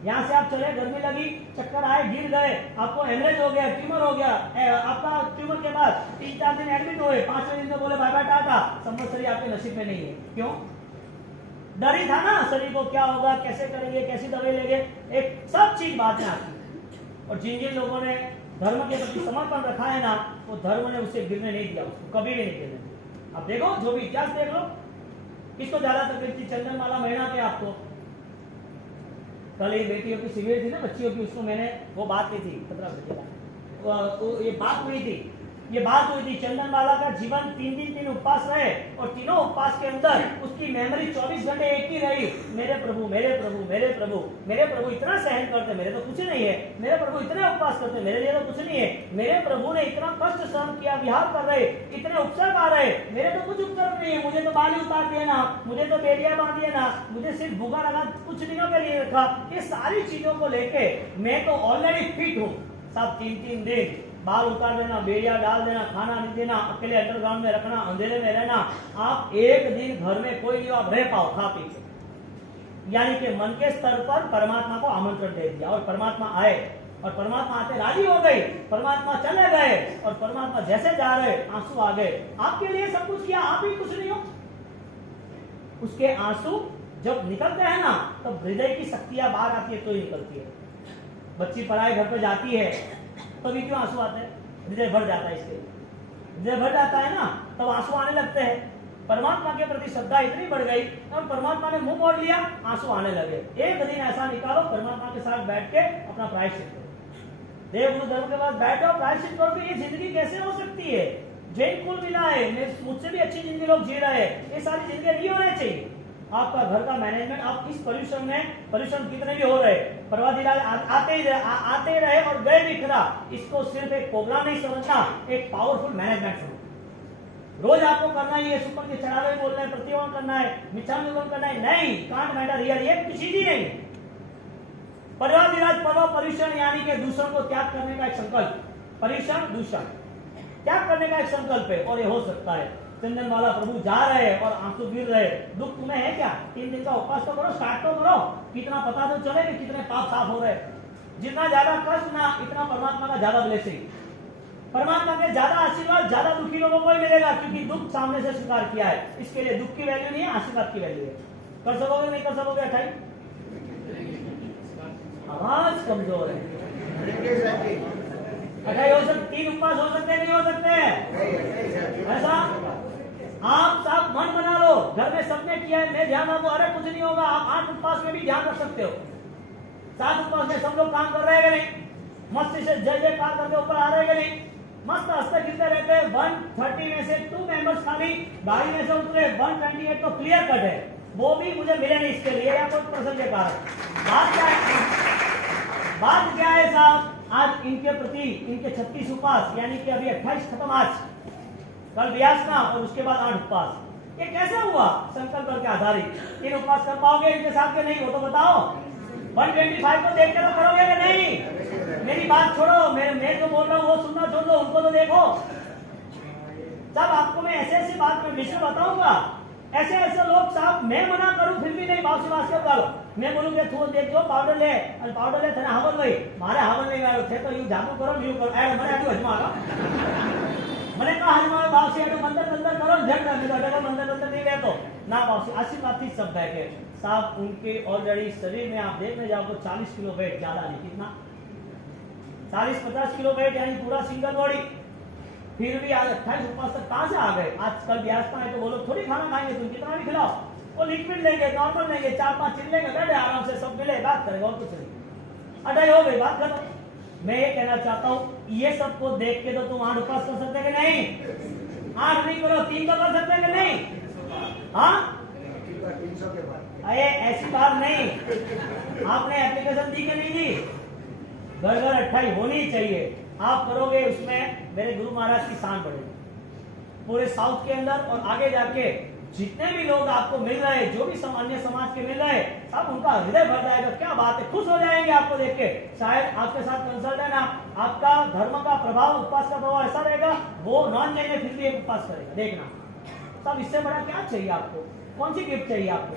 यहाँ से आप चले, गर्मी लगी, चक्कर आए, गिर गए, आपको हेमरेज हो गया, ट्यूमर हो गया, आपका ट्यूमर के बाद 3-4 दिन एडमिट हुए, 5वें दिन में बोले बाय बाय टाटा, संवत्सरी आपके नसीब में नहीं है। क्यों? डर ही था ना शरीर को, क्या होगा, कैसे करेंगे, कैसी दवाई लेंगे, एक सब चीज बाद में आती। और जिन जिन लोगों ने धर्म के प्रति समर्पण रखा है ना, वो धर्म ने उसे गिरने नहीं दिया, उसको कभी भी नहीं गिरने दिया। आप देखो, जो भी इतिहास देख लो, किसको ज्यादा तकलीफ थी? चंदनमाला महीना के आपको कल ये बेटियों की शिविर थी ना, बच्चियों की, उसको मैंने वो बात की थी 15 तो ये बात हुई थी, ये बात हुई थी चंदनमाला का जीवन 3 दिन 3 उपवास रहे और तीनों उपवास के अंदर उसकी मेमोरी 24 घंटे एक ही रही, मेरे प्रभु मेरे प्रभु मेरे प्रभु मेरे प्रभु इतना सहन करते, मेरे तो कुछ नहीं है, मेरे प्रभु इतने उपवास करते, मेरे लिए तो कुछ नहीं है, मेरे प्रभु ने इतना कष्ट सहन किया, विहार कर रहे, इतने उपसर्ग आ रहे, मेरे तो कुछ उपसर्ग नहीं है, मुझे तो बाली उतार दिए ना, मुझे तो बेड़िया बांध दिए ना, मुझे सिर्फ भूखा लगा कुछ दिनों के लिए रखा। ये सारी चीजों को लेके मैं तो ऑलरेडी फिट हूँ। सब 3-3 दिन बाल उतार देना, बेड़िया डाल देना, खाना नहीं देना, अकेले अंडरग्राउंड में रखना, अंधेरे में रहना, आप एक दिन घर में कोई नहीं, आप रह पाओ खा पी के। यानी कि मन के स्तर पर परमात्मा को आमंत्रण दे दिया और परमात्मा आए और परमात्मा आते राजी हो गई, परमात्मा चले गए और परमात्मा जैसे जा रहे आंसू आ गए। आपके लिए सब कुछ किया, आप ही कुछ नहीं हो। उसके आंसू जब निकलते हैं ना, तब हृदय की शक्तियां बाहर आती है तो ही निकलती है। बच्ची पढ़ाई घर पे जाती है तभी क्यों आंसू आते हैं? हृदय भर जाता है, इसके हृदय भर जाता है ना, तब आंसू आने लगते हैं। परमात्मा के प्रति श्रद्धा इतनी बढ़ गई और परमात्मा ने मुंह मोड़ लिया, आंसू आने लगे। एक दिन ऐसा निकालो, परमात्मा के साथ बैठ के अपना प्रायश्चित करो, देवगुरु धर्म के पास बैठो, प्रायश्चित करो कि ये जिंदगी कैसे हो सकती है। जैन कुल मिला है, मुझसे भी अच्छी जिंदगी लोग जी रहे हैं, ये सारी जिंदगी नहीं होनी चाहिए। आपका घर का मैनेजमेंट, आप इस पोल्यूशन में, पोल्यूशन कितने भी हो रहे, परवादीलाल आते ही रहे और गए भी खरा, इसको सिर्फ एक प्रोग्राम नहीं समझना, एक पावरफुल मैनेजमेंट समझना। रोज आपको करना ही है, सुपर के चढ़ावे बोलना है, प्रतिवन करना है, मिच्छामिदम करना है, नहीं, कांट मैटर हियर, ये चीज ही नहीं। परवादीलाल पोल्यूशन यानी कि दूसरों को त्याग करने का एक संकल्प, पर्यूषण दूषण त्याग करने का एक संकल्प है और ये हो सकता है। चंदनमाला प्रभु जा रहे हैं और आंसू गिर रहे, दुख तुम्हें है क्या? 3 दिन का उपवास तो करो, स्टार्ट तो करो, कितना पता तो चले कि कितने पाप साफ हो रहे। जितना ज्यादा कष्ट ना, इतना परमात्मा का ज्यादा ब्लेसिंग, परमात्मा के ज्यादा आशीर्वाद ज्यादा दुखी लोगों को ही मिलेगा, क्योंकि दुख सामने से स्वीकार किया है। इसके लिए दुख की वैल्यू नहीं है, आशीर्वाद की वैल्यू है। कर सकोगे नहीं कर सकोगे? 28 आवाज कमजोर है, 28 हो सकते, 3 उपवास हो सकते नहीं हो सकते ऐसा? आप मैं ध्यान रखूं, अरे कुछ नहीं होगा। आप 8 उपवास में भी ध्यान रख सकते हो। 7 उपवास में सब लोग काम कर रहे हैं कि नहीं, मस्ती से जय जय पार करके ऊपर आ रहे हैं कि नहीं, मस्त हंसते खिलते रहते। 130 में से 2 मेंबर्स खाली गाड़ी में से उतरे, 128 तो क्लियर कट है, वो भी मुझे मिले नहीं इसके लिए या कोई प्रसंग के कारण। बात क्या है साहब, आज इनके प्रति इनके 36 उपवास यानी कि अभी 28 खत्म, आज कल व्यासना और उसके बाद 8 उपवास, ये कैसे हुआ? संकल्प के आधारित। इन उपवास कर पाओगे इनके साथ के नहीं, वो तो बताओ। 125 को देख के तो करोगे कि नहीं? मेरी बात छोड़ो, मैं जो बोल रहा हूँ वो सुनना छोड़ दो, उनको तो देखो। जब आपको मैं ऐसे ऐसी बात में विषय बताऊंगा, ऐसे ऐसे लोग साहब, मैं मना करूं फिर भी नहीं, बात करो। मैं बोलूं कि तू देख जो पाउडर ले, और पाउडर ले थे हावन भाई, मारे हावन नहीं गयो थे तो यू जादू करो न्यू करो, ए મને આટલું હજમારો મને કા હજમારો બાવસી એટો મંદર મંદર કરો જડ મેં તો એટો મંદર મંદર नहीं रहतो ना बावसी। आशीर्वाद थी सब है के साहब उनके ऑलरेडी शरीर में आप देखने जाओ तो 40 किलो वेट ज्यादा नहीं, कितना 40-50 किलो वेट यानी पूरा सिंगल बॉडी, फिर भी आज 28 उपवास तक कहां से आ गए? आजकल व्यासता है तो बोलो थोड़ी खाना खाएंगे, तुम कितना भी खिलाओ, वो लिक्विड लेंगे, नॉर्मल लेंगे, 4-5 चिल लेंगे, बैठे आराम से सब मिले बात करेंगे और कुछ नहीं। अटाई हो गई बात खत्म। मैं ये कहना चाहता हूँ, ये सबको देख के तो तुम 8 उपवास कर सकते कि नहीं? 8 नहीं करो, 3 तो कर सकते कि नहीं? हाँ, अरे ऐसी बात नहीं, आपने एप्लीकेशन दी कि नहीं दी? घर घर 28 होनी चाहिए। आप करोगे उसमें मेरे गुरु महाराज की शान बढ़ेगी पूरे साउथ के अंदर, और आगे जाके जितने भी लोग आपको मिल रहे हैं, जो भी अन्य समाज के मिल रहे हैं, सब उनका हृदय भर जाएगा। क्या बात है, खुश हो जाएंगे आपको देख के। शायद आपके साथ कंसल्ट है ना, आपका धर्म का प्रभाव, उपवास का प्रभाव ऐसा रहेगा, वो नॉन जैन फिर भी एक उपवास करेगा, देखना। सब इससे बड़ा क्या चाहिए आपको? कौन सी गिफ्ट चाहिए आपको?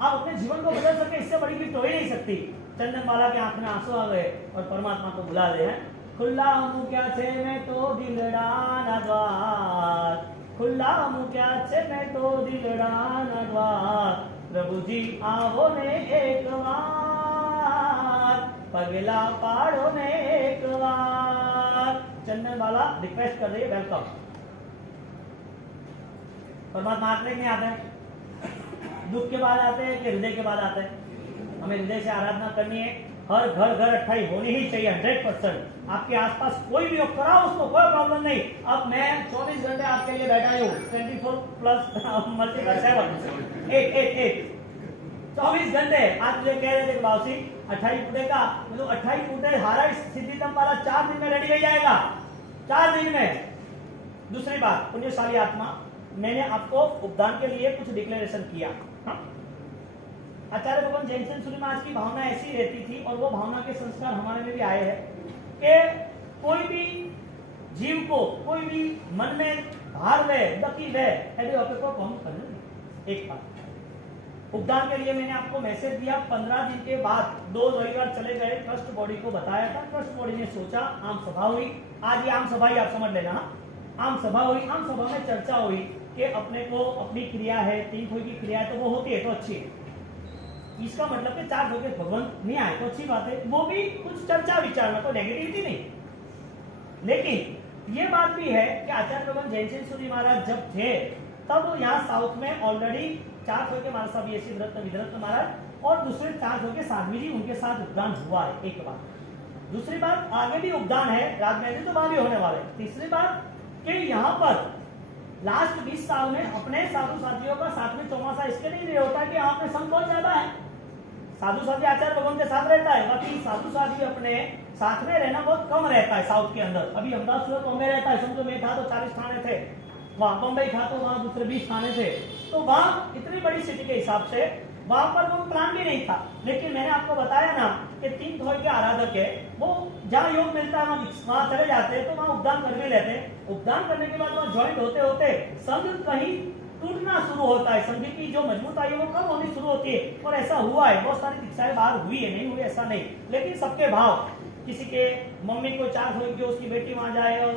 आप अपने जीवन को बदल सके, इससे बड़ी गिफ्ट हो ही नहीं सकती। चंदनमाला के आंख में आंसू आ गए और परमात्मा को बुला रहे हैं। खुला मुक्या छे मैं तो दिलडाना द्वार, खुला मुक्या छे मैं तो दिलडाना द्वार, प्रभु जी आवो ने एक बार, पगला पाड़ो ने एक बार। चंदनमाला रिक्वेस्ट कर रही है, वेलकम। परमात्मा आते नहीं आते हैं? दुख के बाद आते हैं कि हृदय के बाद आते हैं? हमें हृदय से आराधना करनी है। हर घर घर 28 होनी ही चाहिए 100%। आपके आसपास कोई भी हो, कराओ उसको, कोई प्रॉब्लम नहीं। अब मैं 24 घंटे आपके लिए बैठा हूँ, 24 प्लस मल्टीप्लाई 7 8 24 घंटे। आज मुझे कह रहे थे कि बाबूजी 28 फुटे का, मतलब 28 फुटे हारा सिद्धितम वाला 4 दिन में रेडी हो जाएगा, 4 दिन में। दूसरी बात, पुण्यशाली आत्मा, मैंने आपको उपदान के लिए कुछ डिक्लेरेशन किया। आचार्य भगवान जैनसन सूर्य महाराज की भावना ऐसी रहती थी, और वो भावना के संस्कार हमारे में भी आए हैं कि कोई भी जीव को कोई भी मन में भार ले, दकी ले, ऐसे आपको कौन करना। एक बात, उपदान के लिए मैंने आपको मैसेज दिया, 15 दिन के बाद 2 रविवार चले गए, ट्रस्ट बॉडी को बताया था, ट्रस्ट बॉडी ने सोचा, आम सभा हुई। आज ये आम सभा ही आप समझ लेना, आम सभा हुई। आम सभा में चर्चा हुई कि अपने को अपनी क्रिया है, 3 कोई की क्रिया है तो वो होती है तो अच्छी है। इसका मतलब कि 4 होके भगवान नहीं आए तो अच्छी बात है, वो भी कुछ चर्चा विचार में, तो नेगेटिविटी नहीं। लेकिन ये बात भी है कि आचार्य भगवान जैनसन सूर्य महाराज जब थे, तब यहाँ साउथ में ऑलरेडी 4 होके महाराज साहब ये विधरत्न महाराज और दूसरे 4 होके साध्वी जी, उनके साथ उपदान हुआ है। एक बात। दूसरी बात, आगे भी उपदान है, राजमहल तो बाद भी होने वाले। तीसरी बात कि यहाँ पर लास्ट 20 साल में अपने साधु साथियों का साथ में चौमासा इसके नहीं रहे होता कि आपने संग बहुत ज्यादा है। साधु साथी आचार्य भगवान के साथ रहता है, बाकी साधु साथी अपने साथ में रहना बहुत कम रहता है साउथ के अंदर। अभी अहमदाबाद बॉम्बे रहता है, समझो मैं था तो 40 थाने थे, वहां बम्बई था तो वहां दूसरे 20 थाने थे, तो वहां इतनी बड़ी सिटी के हिसाब से वहां पर वो प्लान भी नहीं था। लेकिन मैंने आपको बताया ना कि 3 थोड़े के आराधक है, वो जहाँ योग मिलता है वहां चले जाते हैं, तो वहां उपदान कर भी लेते हैं। उपदान करने के बाद वहां ज्वाइंट होते होते संघ कहीं टूटना शुरू होता है, संघ की जो मजबूताई है वो कम होनी शुरू होती है। और ऐसा हुआ है, बहुत सारी दीक्षाएं बाहर हुई है, नहीं हुई ऐसा नहीं, लेकिन सबके भाव, किसी के मम्मी को 4 हो कि उसकी बेटी वहां जाए और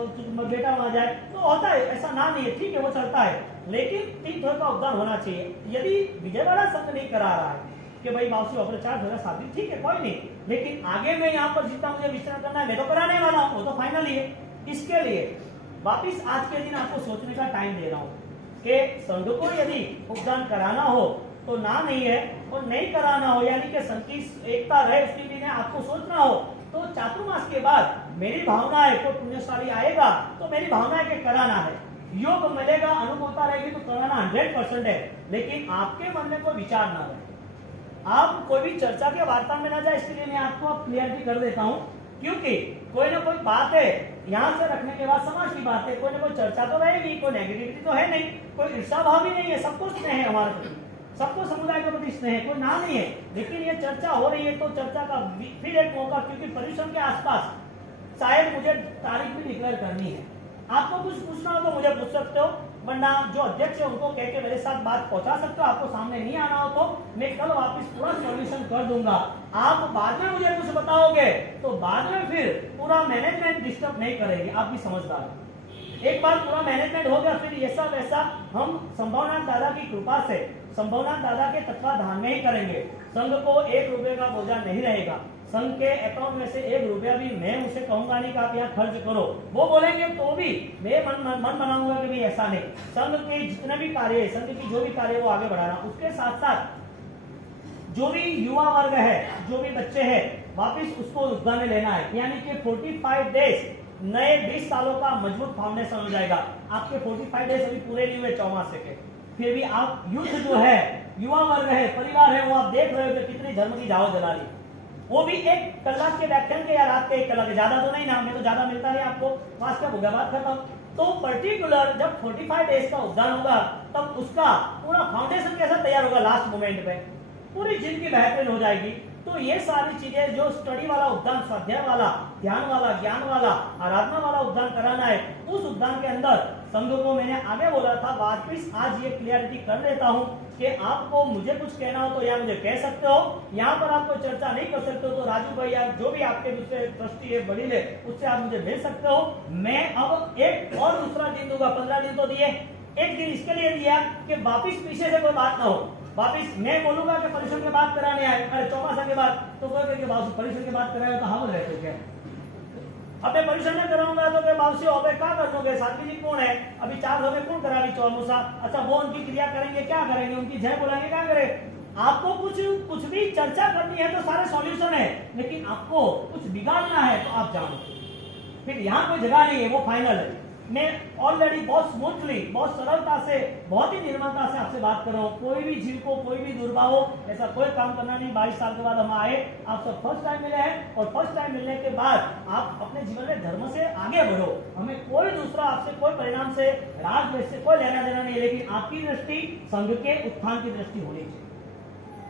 बेटा वहां जाए, तो होता है, ऐसा ना नहीं है, ठीक है वो चलता है। लेकिन 3 थोड़े का उपदान होना चाहिए। यदि विजयवाड़ा संघ नहीं करा रहा है कि भाई बाबू अपने 4 थोड़ा शादी, ठीक है कोई नहीं, लेकिन आगे में यहाँ पर जितना मुझे विचार करना है मैं तो कराने वाला हूँ, वो तो फाइनल ही है। इसके लिए वापिस आज के दिन आपको सोचने का टाइम दे रहा हूँ। कि संघ को यदि उपदान कराना हो तो ना नहीं है, और नहीं कराना हो यानी कि संघ की एकता रहे उसके लिए आपको सोचना हो तो चातुर्मास के बाद मेरी भावना है, कोई पुण्यशाली आएगा तो मेरी भावना है कि कराना है, योग मिलेगा, अनुभवता रहेगी तो कराना 100% है, लेकिन आपके मन में कोई विचार ना रहे, आप कोई भी चर्चा के वार्ता में ना जाए, इसके लिए मैं आपको क्लियरिटी कर देता हूं, क्योंकि कोई ना कोई बात है यहां से रखने के बाद समाज की बात है, कोई ना कोई चर्चा तो रहेगी, कोई नेगेटिविटी तो है नहीं, कोई ईर्षा भाव भी नहीं है, सबको स्नेह है हमारे प्रति, सबको समुदाय के प्रति स्नेह है, कोई ना नहीं है, लेकिन ये चर्चा हो रही है तो चर्चा का फिर एक मौका, क्योंकि पर्यूषण के आसपास शायद मुझे तारीख भी डिक्लेयर करनी है, आपको कुछ पूछना हो तो मुझे पूछ सकते हो, वरना जो अध्यक्ष है उनको कह के मेरे साथ बात पहुंचा सकते हो, आपको सामने नहीं आना हो तो मैं कल वापस पूरा सॉल्यूशन कर दूंगा, आप बाद में मुझे कुछ बताओगे तो बाद में फिर पूरा मैनेजमेंट डिस्टर्ब नहीं करेगी, आप भी समझदार, एक बार पूरा मैनेजमेंट हो गया फिर ऐसा वैसा हम संभावनाथ दादा की कृपा से संभावनाथ दादा के तत्वाधान में ही करेंगे, संघ को 1 रुपए का बोझा नहीं रहेगा, संघ के अकाउंट में से 1 रुपया भी मैं उसे कहूंगा नहीं कि आप यहाँ खर्च करो, वो बोलेंगे तो भी मैं मन बनाऊंगा कि भी ऐसा नहीं, संघ के जितने भी कार्य है, संघ की जो भी कार्य वो आगे बढ़ाना, उसके साथ साथ जो भी युवा वर्ग है, जो भी बच्चे हैं वापिस उसको योगदान लेना है, यानी कि 45 डेज नए 20 सालों का मजबूत फाउंडेशन हो जाएगा, आपके 45 डेज अभी पूरे नहीं हुए चौमासे के, फिर भी आप युद्ध जो है, युवा वर्ग है, परिवार है, वो आप देख रहे हो कि कितनी धर्म की जाओ जला ली, वो भी 1 कलाक के व्याख्यान के या रात के 1 कलाक के, ज्यादा तो नहीं ना, हमें तो ज्यादा मिलता नहीं आपको, पास का हो गया, बात खत्म, तो पर्टिकुलर जब 45 डेज का उद्यान होगा तब उसका पूरा फाउंडेशन कैसा तैयार होगा, लास्ट मोमेंट पे पूरी जिंदगी बेहतरीन हो जाएगी, तो ये सारी चीजें जो स्टडी वाला उद्यान, स्वाध्याय वाला, ध्यान वाला, ज्ञान वाला, आराधना वाला उद्यान कराना है, उस उद्यान के अंदर संघ को मैंने आगे बोला था, वापिस आज ये क्लियरिटी कर देता हूं कि आपको मुझे कुछ कहना हो तो या मुझे कह सकते हो, यहाँ पर आपको चर्चा नहीं कर सकते हो तो राजू भाई या जो भी आपके दूसरे ट्रस्टी है, वडील है, उससे आप मुझे मिल सकते हो, मैं अब एक और दूसरा दिन दूंगा, 15 दिन तो दिए, एक दिन इसके लिए दिया कि वापिस पीछे से कोई बात ना हो, वापिस मैं बोलूंगा कि परिश्रम की बात कराने आए, अरे चौमासा के बाद तो परिश्रम की बात कराए तो हम रहते क्या, अब मैं परिश्रम में कराऊंगा तो क्या बाबू हो गए, क्या कर दोगे, साध्वी जी कौन है, अभी 4 घर में कौन करा रही चौमुसा, अच्छा वो उनकी क्रिया करेंगे, क्या करेंगे, उनकी जय बोलेंगे, क्या करे, आपको कुछ भी चर्चा करनी है तो सारे सॉल्यूशन है, लेकिन आपको कुछ बिगाड़ना है तो आप जानो, फिर यहाँ कोई जगह नहीं है, वो फाइनल है, मैं ऑलरेडी बहुत स्मूथली, बहुत सरलता से, बहुत ही निर्मलता से आपसे बात कर रहा हूँ, कोई भी जीव को, कोई भी दुर्भाव हो, ऐसा कोई काम करना नहीं, 22 साल के बाद हम आए, आप सब फर्स्ट टाइम मिले हैं, और फर्स्ट टाइम मिलने के बाद आप अपने जीवन में धर्म से आगे बढ़ो, हमें कोई दूसरा आपसे कोई परिणाम से, राज से कोई लेना देना नहीं, लेकिन आपकी दृष्टि संघ के उत्थान की दृष्टि होनी चाहिए,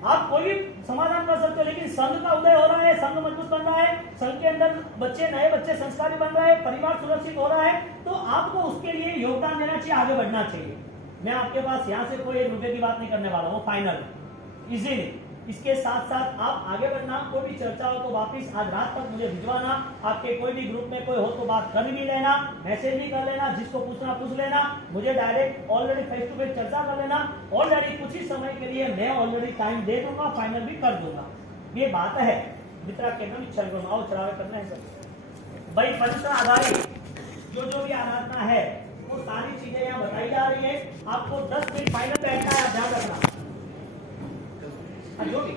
आप कोई भी समाधान कर सकते हो, लेकिन संघ का उदय हो रहा है, संघ मजबूत बन रहा है, संघ के अंदर बच्चे, नए बच्चे संस्कारी बन रहे हैं, परिवार सुरक्षित हो रहा है, तो आपको उसके लिए योगदान देना चाहिए, आगे बढ़ना चाहिए, मैं आपके पास यहाँ से कोई 1 रुपए की बात नहीं करने वाला, वो फाइनल इजीली, इसके साथ साथ आप आगे बढ़ना, कोई भी चर्चा हो तो वापिस आज रात तक मुझे भिजवाना, आपके कोई भी ग्रुप में कोई हो तो बात कर भी लेना, मैसेज भी कर लेना, जिसको पूछना पूछ लेना, मुझे direct already face to face चर्चा कर लेना, ऑलरेडी कुछ ही समय के लिए मैं ऑलरेडी टाइम दे दूंगा, फाइनल भी कर दूंगा, ये बात है मित्रा के नाम इच्छा करो, आओ चढ़ावे करना है सर भाई, परिश्रम आधारित जो भी आराधना है वो सारी चीजें यहाँ बताई जा रही है, आपको 10 मिनट फाइनल बैठना है, ध्यान रखना, जो भी